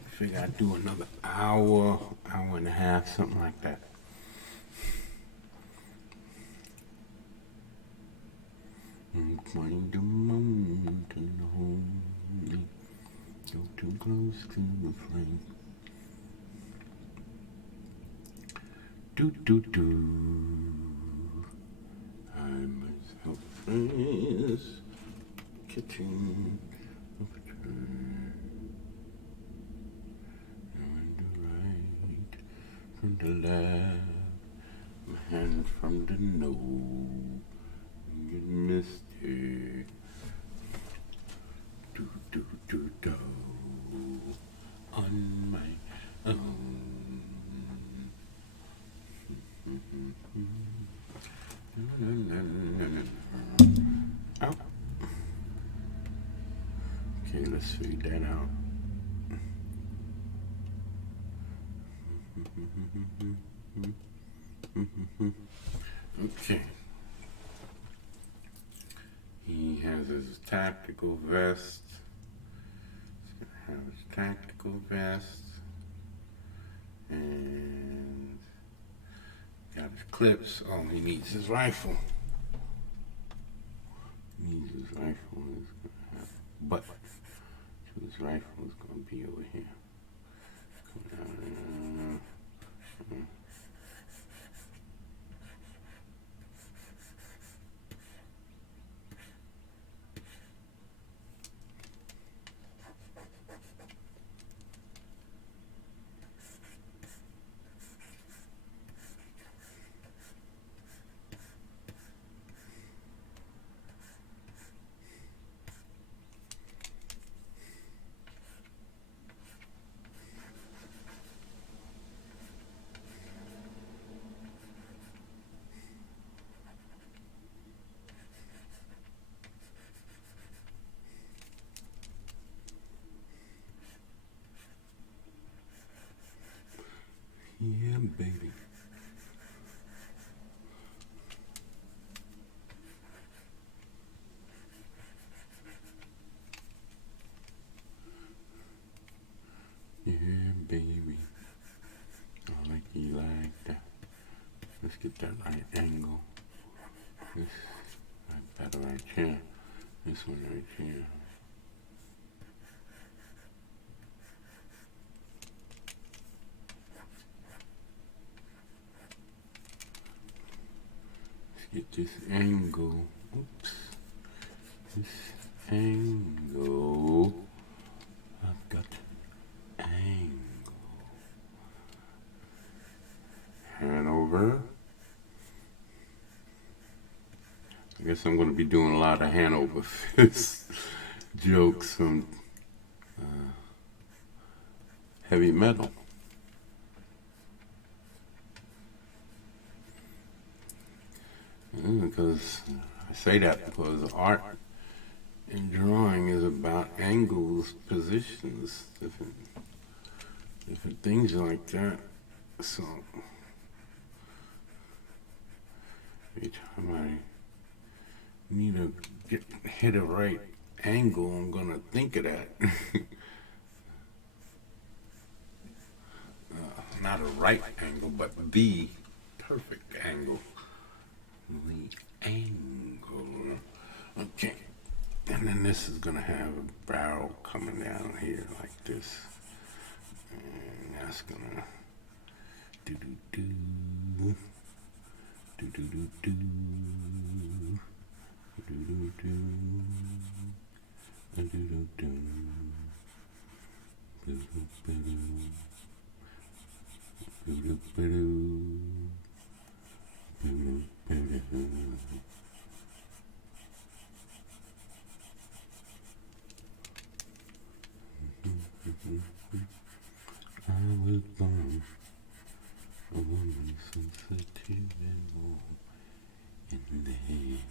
I figure I'd do another hour, hour and a half, something like that. Climb the mountain home. Go too close to the flame. Do do do. I myself is kitchen. On the right, from the left, my hand from the nose. Good mister. Do do do do. On my own. Oh. Okay, let's figure that out. Okay. He has his tactical vest. He's gonna have his tactical vest. And got his clips. Oh, he needs his rifle. He needs his rifle. He's gonna have a butt to his rifle is gonna be over here. Come down. Yeah, baby. Yeah, baby. I like that. Let's get that right angle. This, better right here. This one right here. Get this angle. Oops. This angle. I've got angle. Hanover. I guess I'm going to be doing a lot of Hanover fist jokes from heavy metal. Because I say that because art and drawing is about angles, positions, different things like that. So every time I need to hit a right angle, I'm gonna think of that. Not a right angle, but the perfect angle. We angle. Okay. And then this is going to have a barrel coming down here like this. And that's going to do-do-do. Do-do-do-do. Do-do-do. Do-do-do-do. Do-do-do-do. Do-do-do-do. Do-do-do-do. I was born a woman sensitive and warm in the head.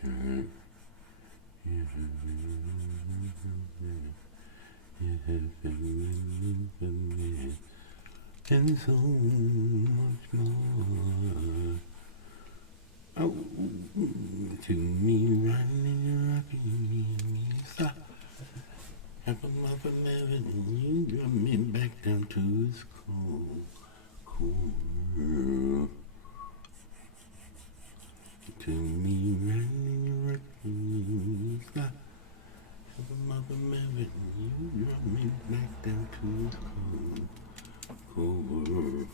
Sure. You have been and so much more. Oh, to me, running up in me, stop. Up above 11, you got me back down to this cool world. To me, running up in me, stop. Up above 11, you got me back down to this cool world.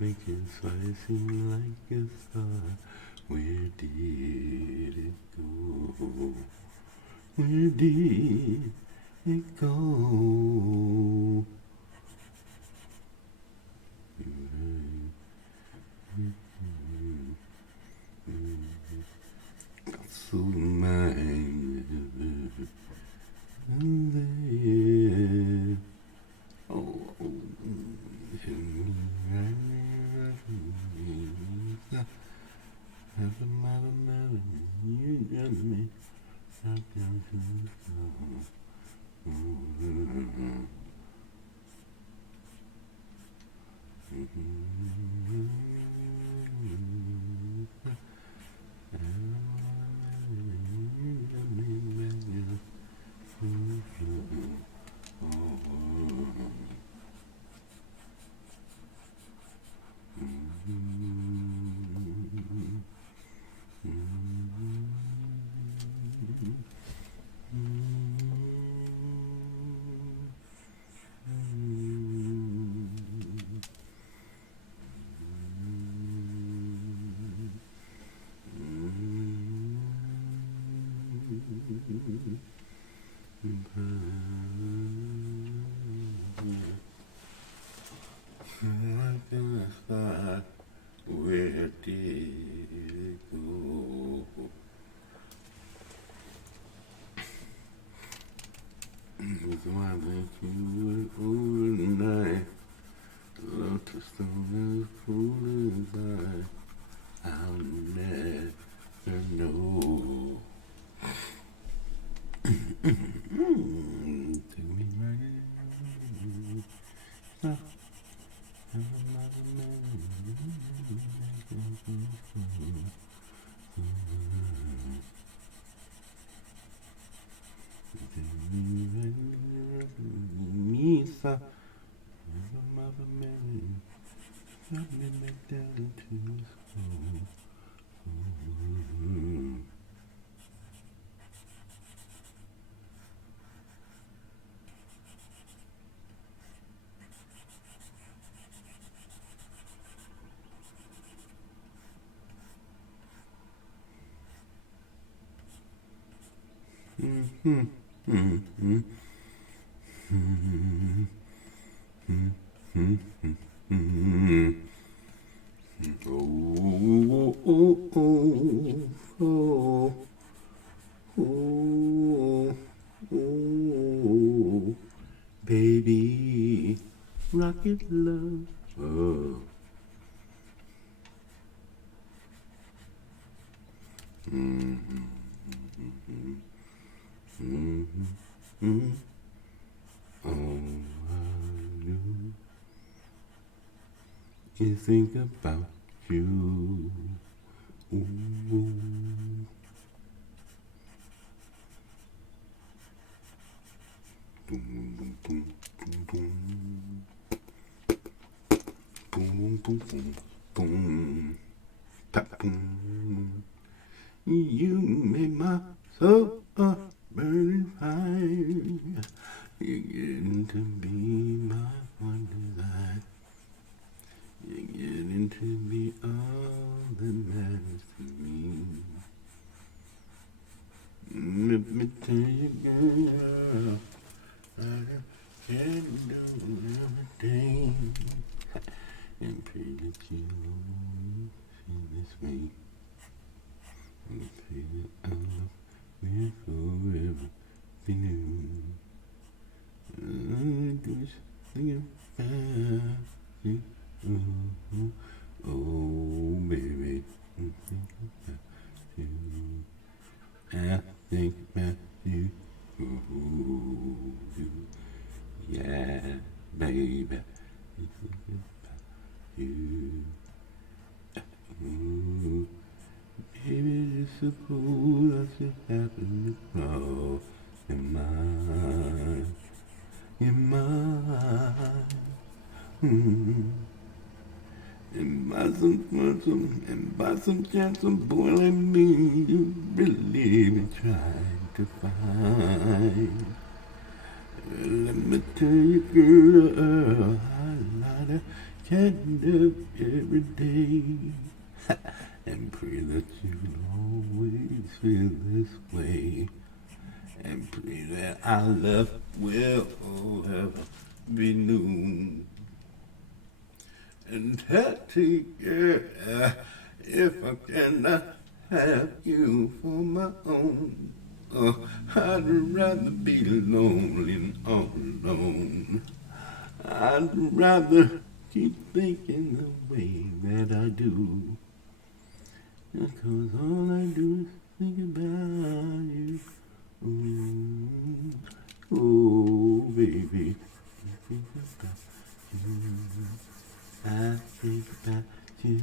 Making fire seem like a star. Where did it go? Where did it go? So mine. There. Oh. Have a mother, you got me. Stop down to the floor. Where did it go? It's why that you went overnight. Love to stone as cool as I'll never know. Take me right in. Misa, mother man, got me back down to school. Baby, rocket love. You think about you. Ooh. Boom, boom, boom, boom, boom. Boom, boom, boom, boom. Tap, boom. You made my soul a burning fire. You're getting to be my one desire. You're getting to be all that matters to me. Let me tell you, girl, I can do everything. And pray that you always feel this way. And pray that our love will forever be new. All I do is think about you. Oh, baby, I think about you. I think about you. Ooh, yeah, baby, I think about you. Ooh, baby, just suppose I should happen to cross your mind, your mind. And by some chance, some boy like me, you really been trying to find. Let me tell you, girl, I light a candle every day. And pray that you'll always feel this way. And pray that our love will forever be new. And tell you, girl, if I cannot have you for my own, I'd rather be lonely and all alone. I'd rather keep thinking the way that I do. Because all I do is think about you. Ooh, oh, baby, I think about you. I think about you.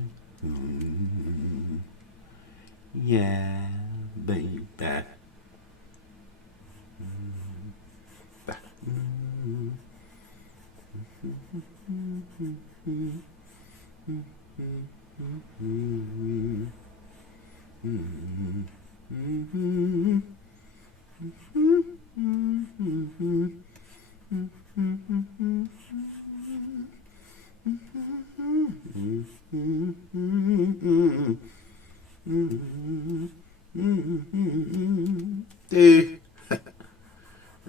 Yeah, baby.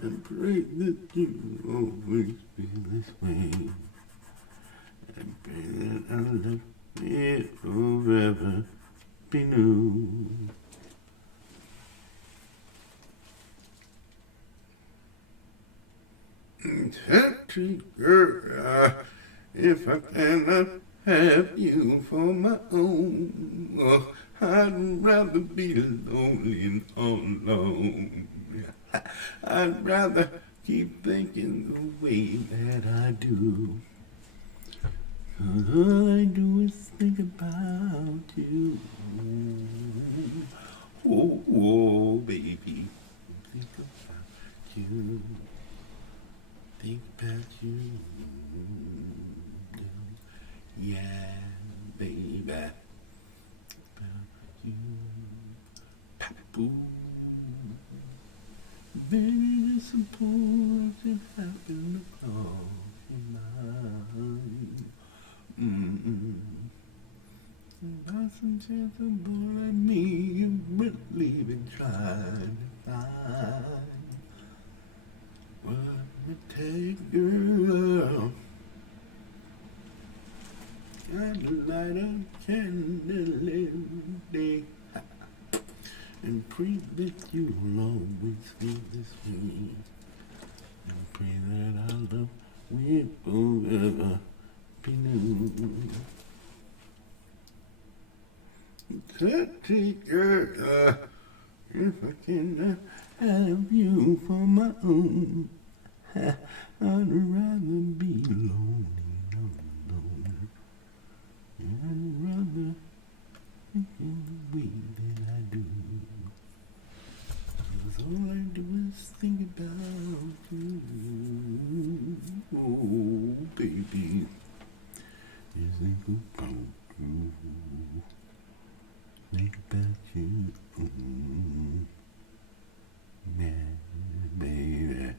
And pray that you always feel this way. And pray that our love will forever be new. Touchy girl, if I cannot have you for my own, I'd rather be lonely and all alone. I'd rather keep thinking the way that I do. 'Cause all I do is think about you. Oh, oh, baby, think about you. Think about you. Yeah, baby. About you. Pop-boo. Baby, just suppose it happened to cross your mind. By some chance a boy like me, you really been trying to find. What would take, girl? I'd light a candle every day. And pray that you'll always feel this way. And pray that our love will forever be new. Sexy girl, if I can have you for my own, I'd rather be lonely, alone. I'd rather think in the way that I do. 'Cause all I do is think about you. Oh, baby, just think about you. Think about you. Yeah, baby.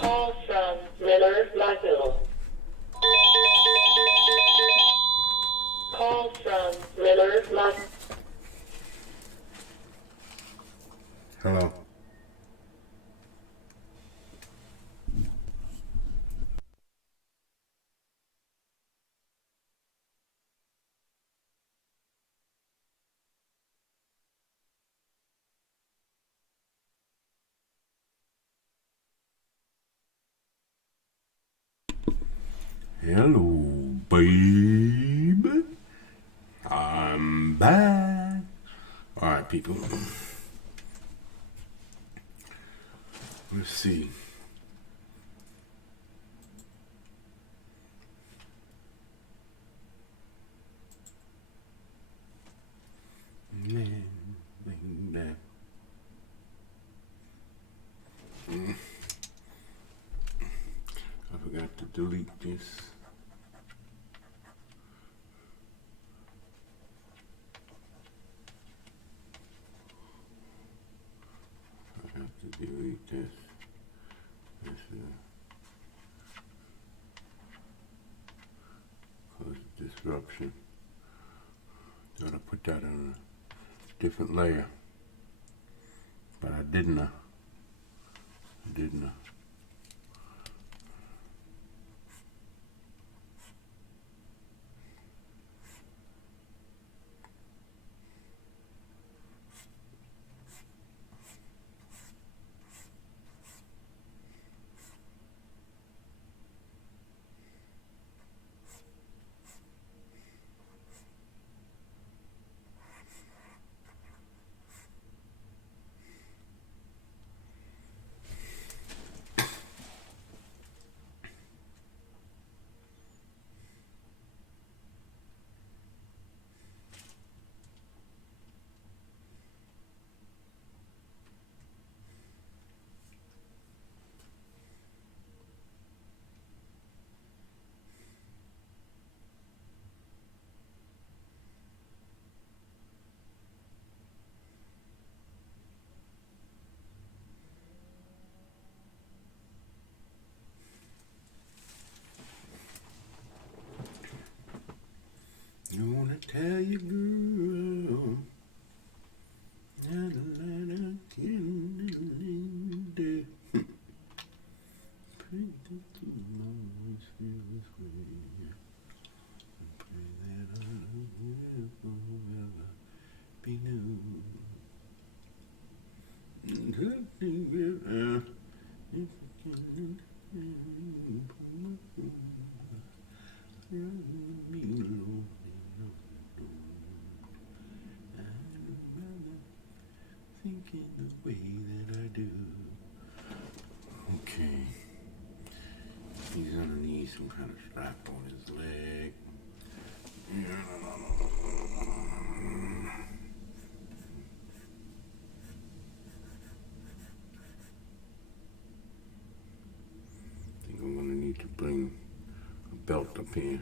Call from Miller Blackville. Call from Miller Black. Hello. Hello, baby. I'm back. All right, people. Let's see. Man, that. I forgot to delete this. I have to delete this. Cause disruption. Gotta put that on a different layer. But I didn't. Thinking the way that I do. Okay. He's gonna need some kind of strap on his leg. I think I'm gonna need to bring a belt up here.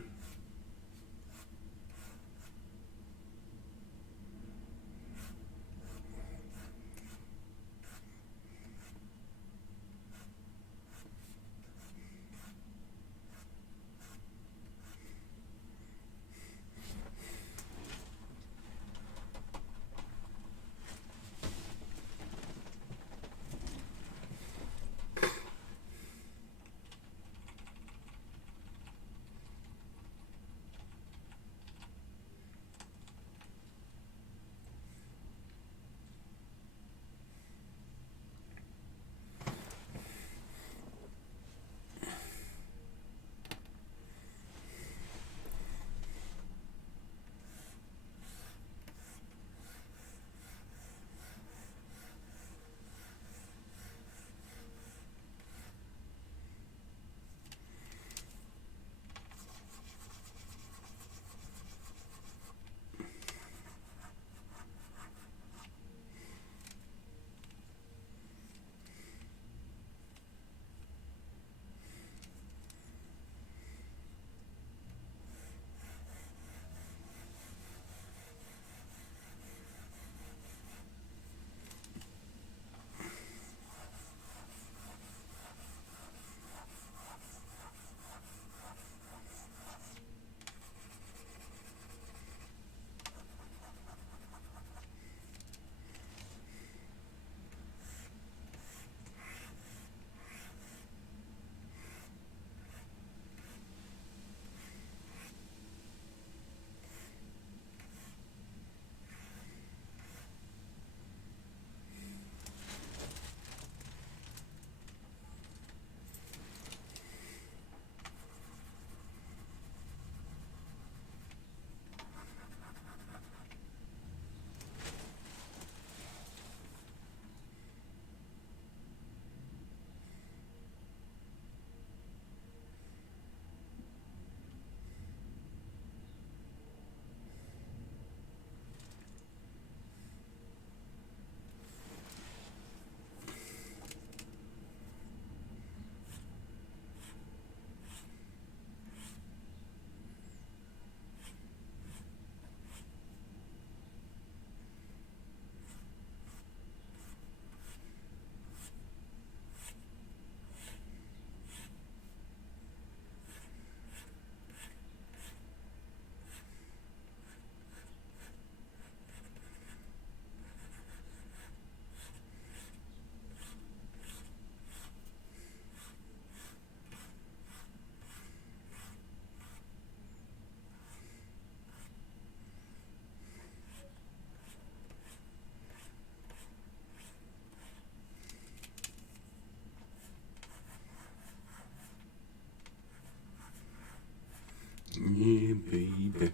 Yeah, baby,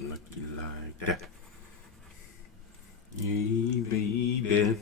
lucky like that. Yeah, baby.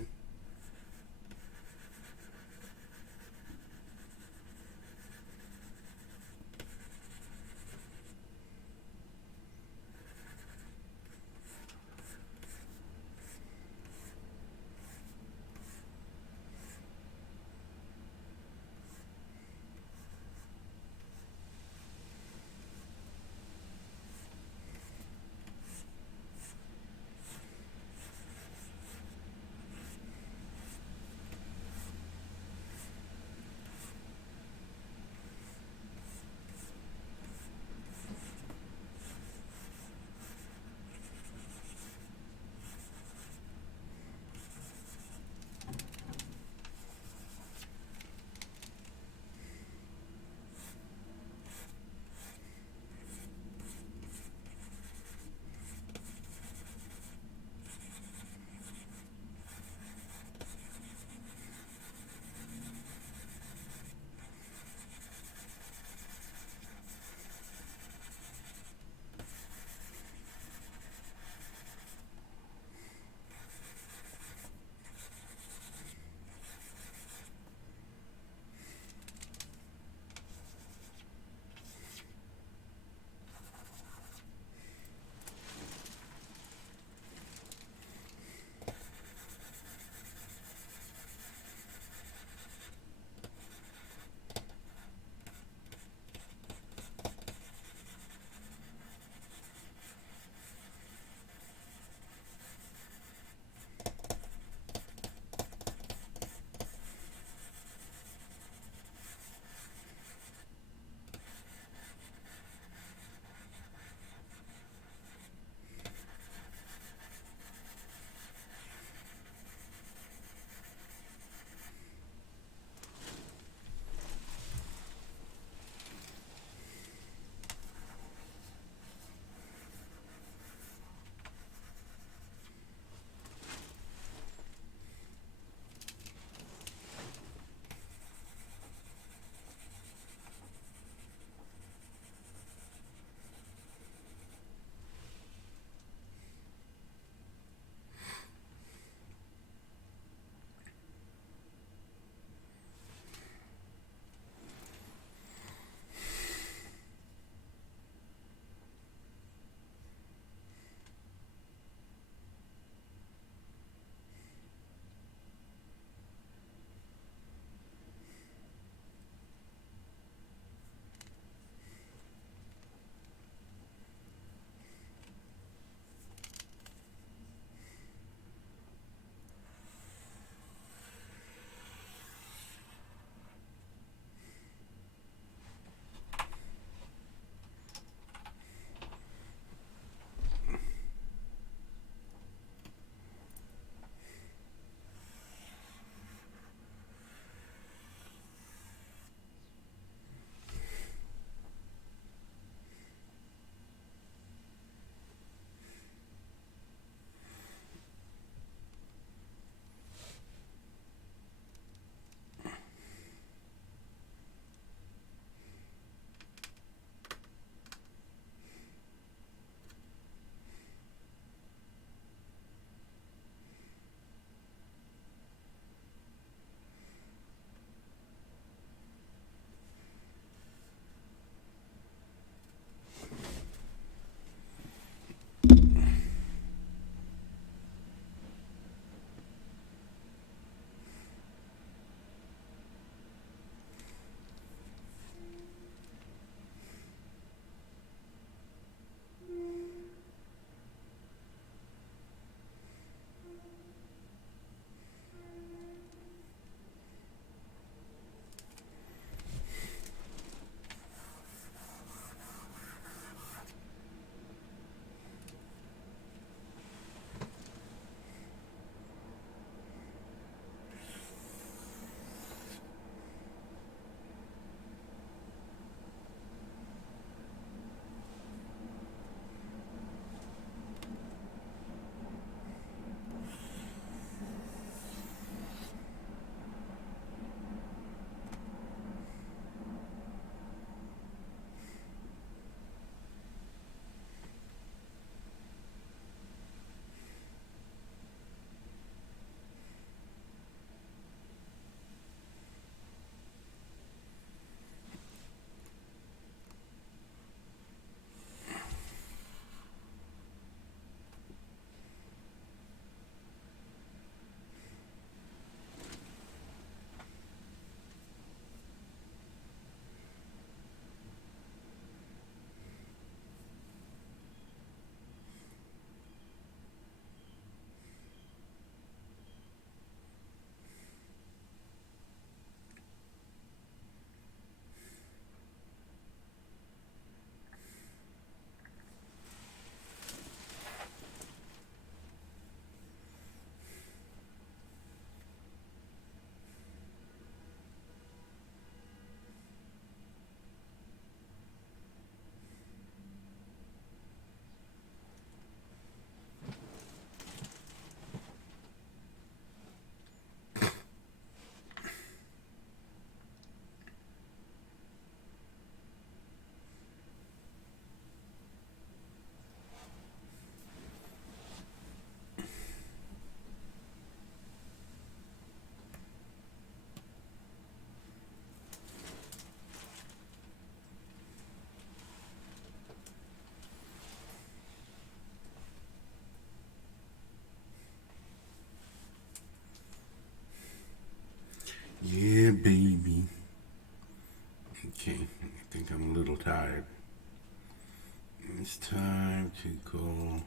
It's time to go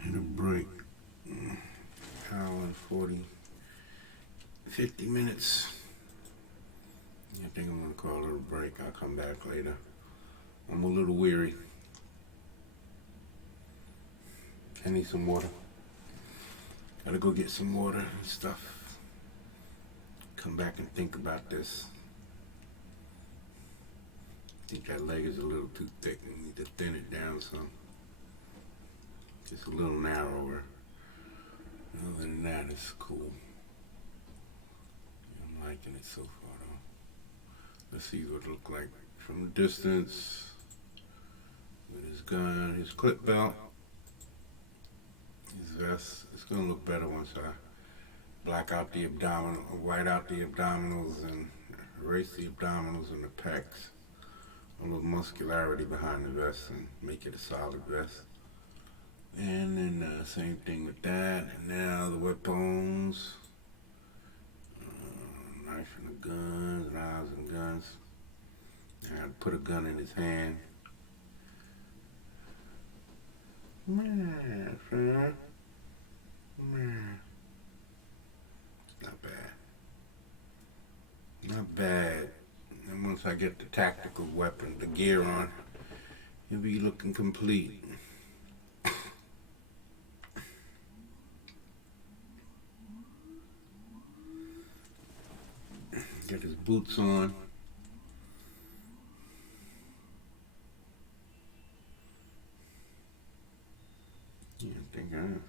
hit a break. Hour and 50 minutes. I think I'm gonna call it a break. I'll come back later. I'm a little weary. I need some water. Gotta go get some water and stuff. Come back and think about this. I think that leg is a little too thick. We need to thin it down some. Just a little narrower. Other than that, it's cool. I'm liking it so far though. Let's see what it looks like from a distance. With his gun, his clip belt, his vest. It's gonna look better once I black out the abdominal, white out the abdominals and erase the abdominals and the pecs. A little muscularity behind the vest and make it a solid vest. And then same thing with that. And now the weapons. Knife and the guns, knives and guns. I had to put a gun in his hand. Man, son. Man. Not bad. Not bad. And once I get the tactical weapon, the gear on, he'll be looking complete. Get his boots on. Yeah, I think I'm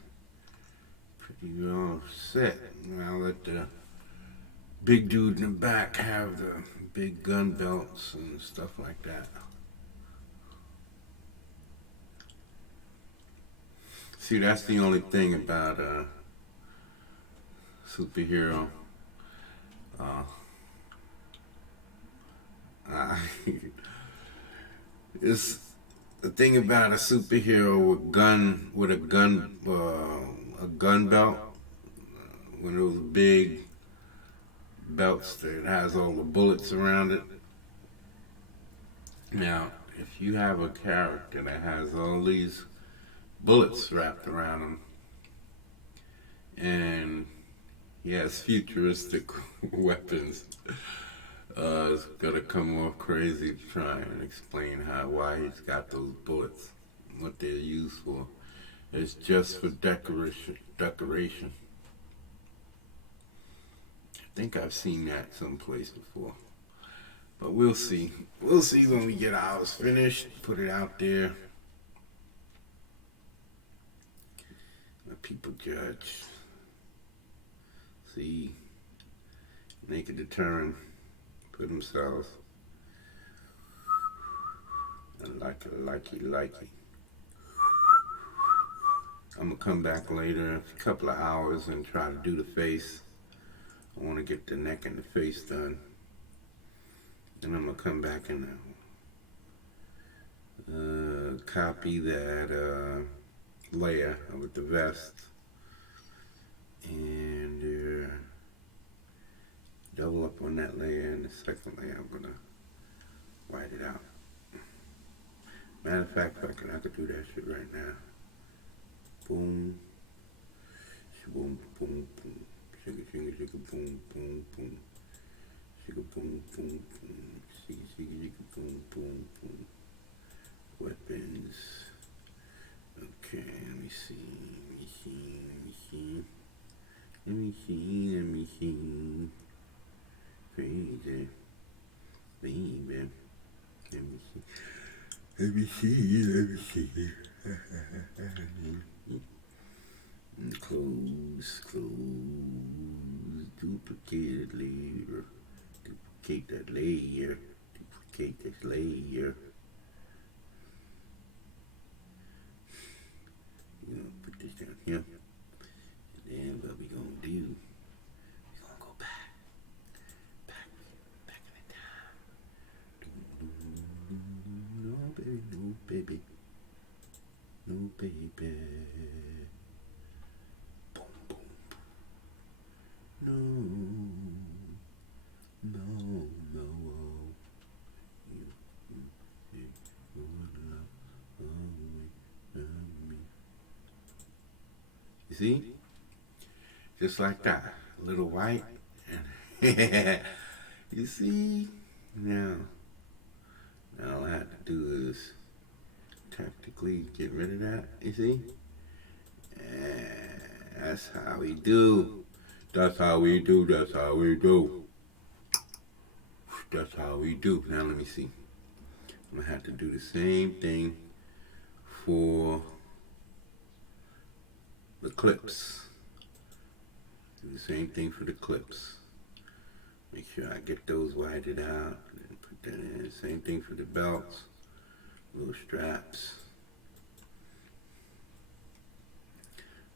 pretty well set. I'll let the big dude in the back have the big gun belts and stuff like that. See, that's the only thing about a superhero. It's the thing about a superhero with a gun belt, one of those big belts that has all the bullets around it. Now, if you have a character that has all these bullets wrapped around him, and he has futuristic weapons, it's gonna come off crazy to try and explain why he's got those bullets, what they're used for. It's just for decoration. I think I've seen that someplace before. But we'll see. We'll see when we get ours finished. Put it out there. Let people judge. See. Make a determine. For themselves. I like it. I'm gonna come back later, a couple of hours, and try to do the face. I want to get the neck and the face done. And I'm gonna come back and copy that layer with the vest. And double up on that layer, and the second layer I'm gonna white it out. Matter of fact, I could do that shit right now. Boom, boom, boom, boom, shigga, shigga, shigga, boom, boom, boom, shigga, boom, boom, boom, shigga, shigga, shigga, boom, boom, boom. Weapons. Okay, let me see. Crazy. Baby. Let me see. Close. Duplicated layer. Duplicate that layer. Duplicate this layer. We're gonna put this down here. And then what we gonna do? We're gonna go back in the time. No baby. Boom, boom. No. You see? Just like that. A little white. And you see? Now all I have to do is tactically get rid of that. You see? And that's how we do. That's how we do. That's how we do. That's how we do. Now let me see. I'm going to have to do the same thing for the clips. Do the same thing for the clips. Make sure I get those whited out and put that in. Same thing for the belts, little straps.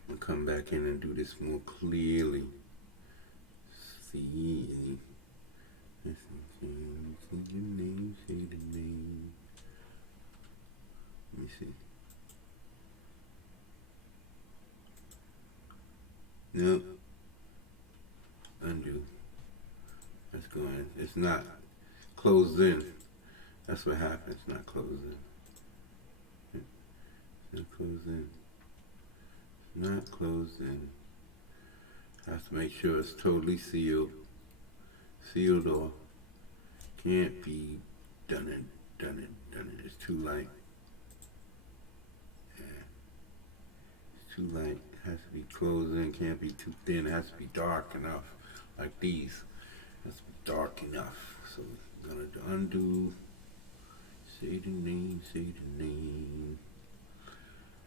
I'm gonna come back in and do this more clearly. See, say the name, say the name. Let me see. Nope. Undo. That's going. It's not closed in. That's what happens. It's not closed in. It's not closed in. It's not closed in. Have to make sure it's totally sealed. Sealed off. Can't be done it. It's too light. Yeah. It's too light. It has to be closed in. Can't be too thin. It has to be dark enough. Like these. It has to be dark enough. So I'm gonna undo. Say the name. Say the name.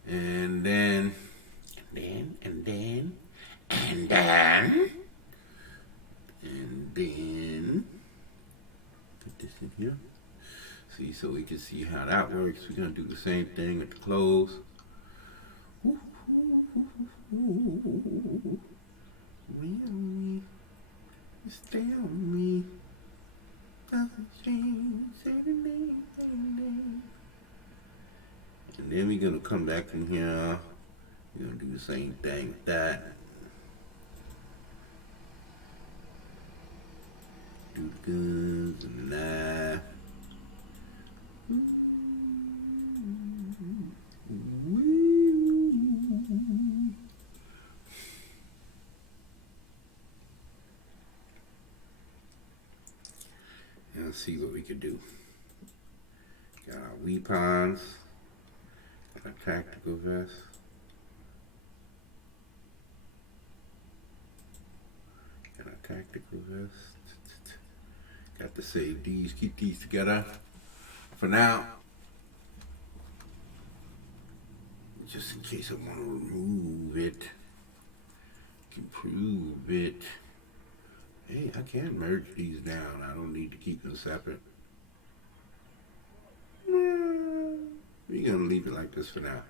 And then put this in here. See, so we can see how that works. We're gonna do the same thing with the clothes. Really, stay on me. Doesn't change. Say the name, say the name. And then we're gonna come back in here. We're gonna do the same thing with that. Do the guns and the knife. And let's see what we could do. Got our weapons. Got our tactical vest. Got our tactical vest. Got to save these, keep these together for now. Just in case I want to remove it. Can prove it. Hey, I can merge these down. I don't need to keep them separate. We're gonna leave it like this for now.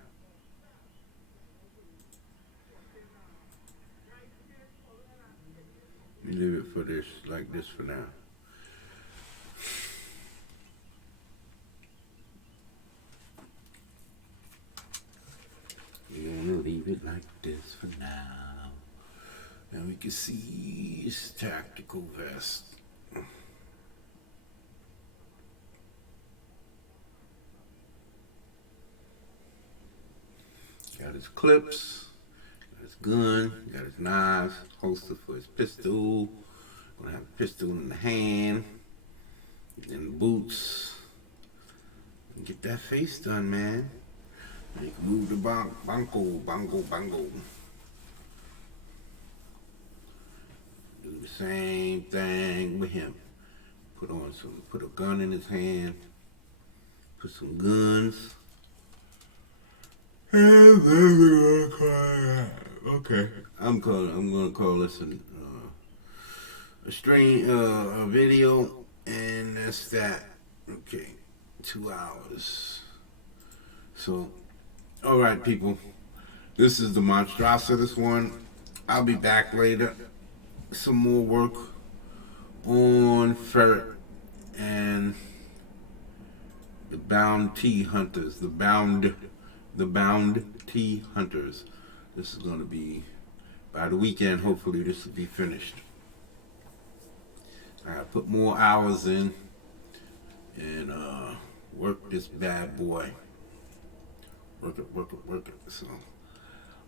We leave it for this, like this for now. We're gonna leave it like this for now. And we can see his tactical vest. Got his clips, got his gun, got his knives, holster for his pistol. Gonna have a pistol in the hand, and the boots. And get that face done, man. You can move the bongo. Do the same thing with him. Put a gun in his hand. Put some guns. Okay. I'm gonna call this a video, and that's that. Okay, 2 hours. So, all right, people. This is the MONSTROSITUS one. I'll be back later. Some more work on ferret and the bounty hunters. The bound tea hunters. This is going to be by the weekend. Hopefully this will be finished. I gotta put more hours in and work this bad boy. Work it. So,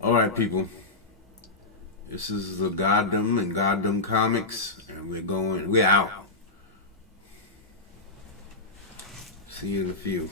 all right, people. This is the Goddamn and Goddamn Comics, and we're out. See you in a few.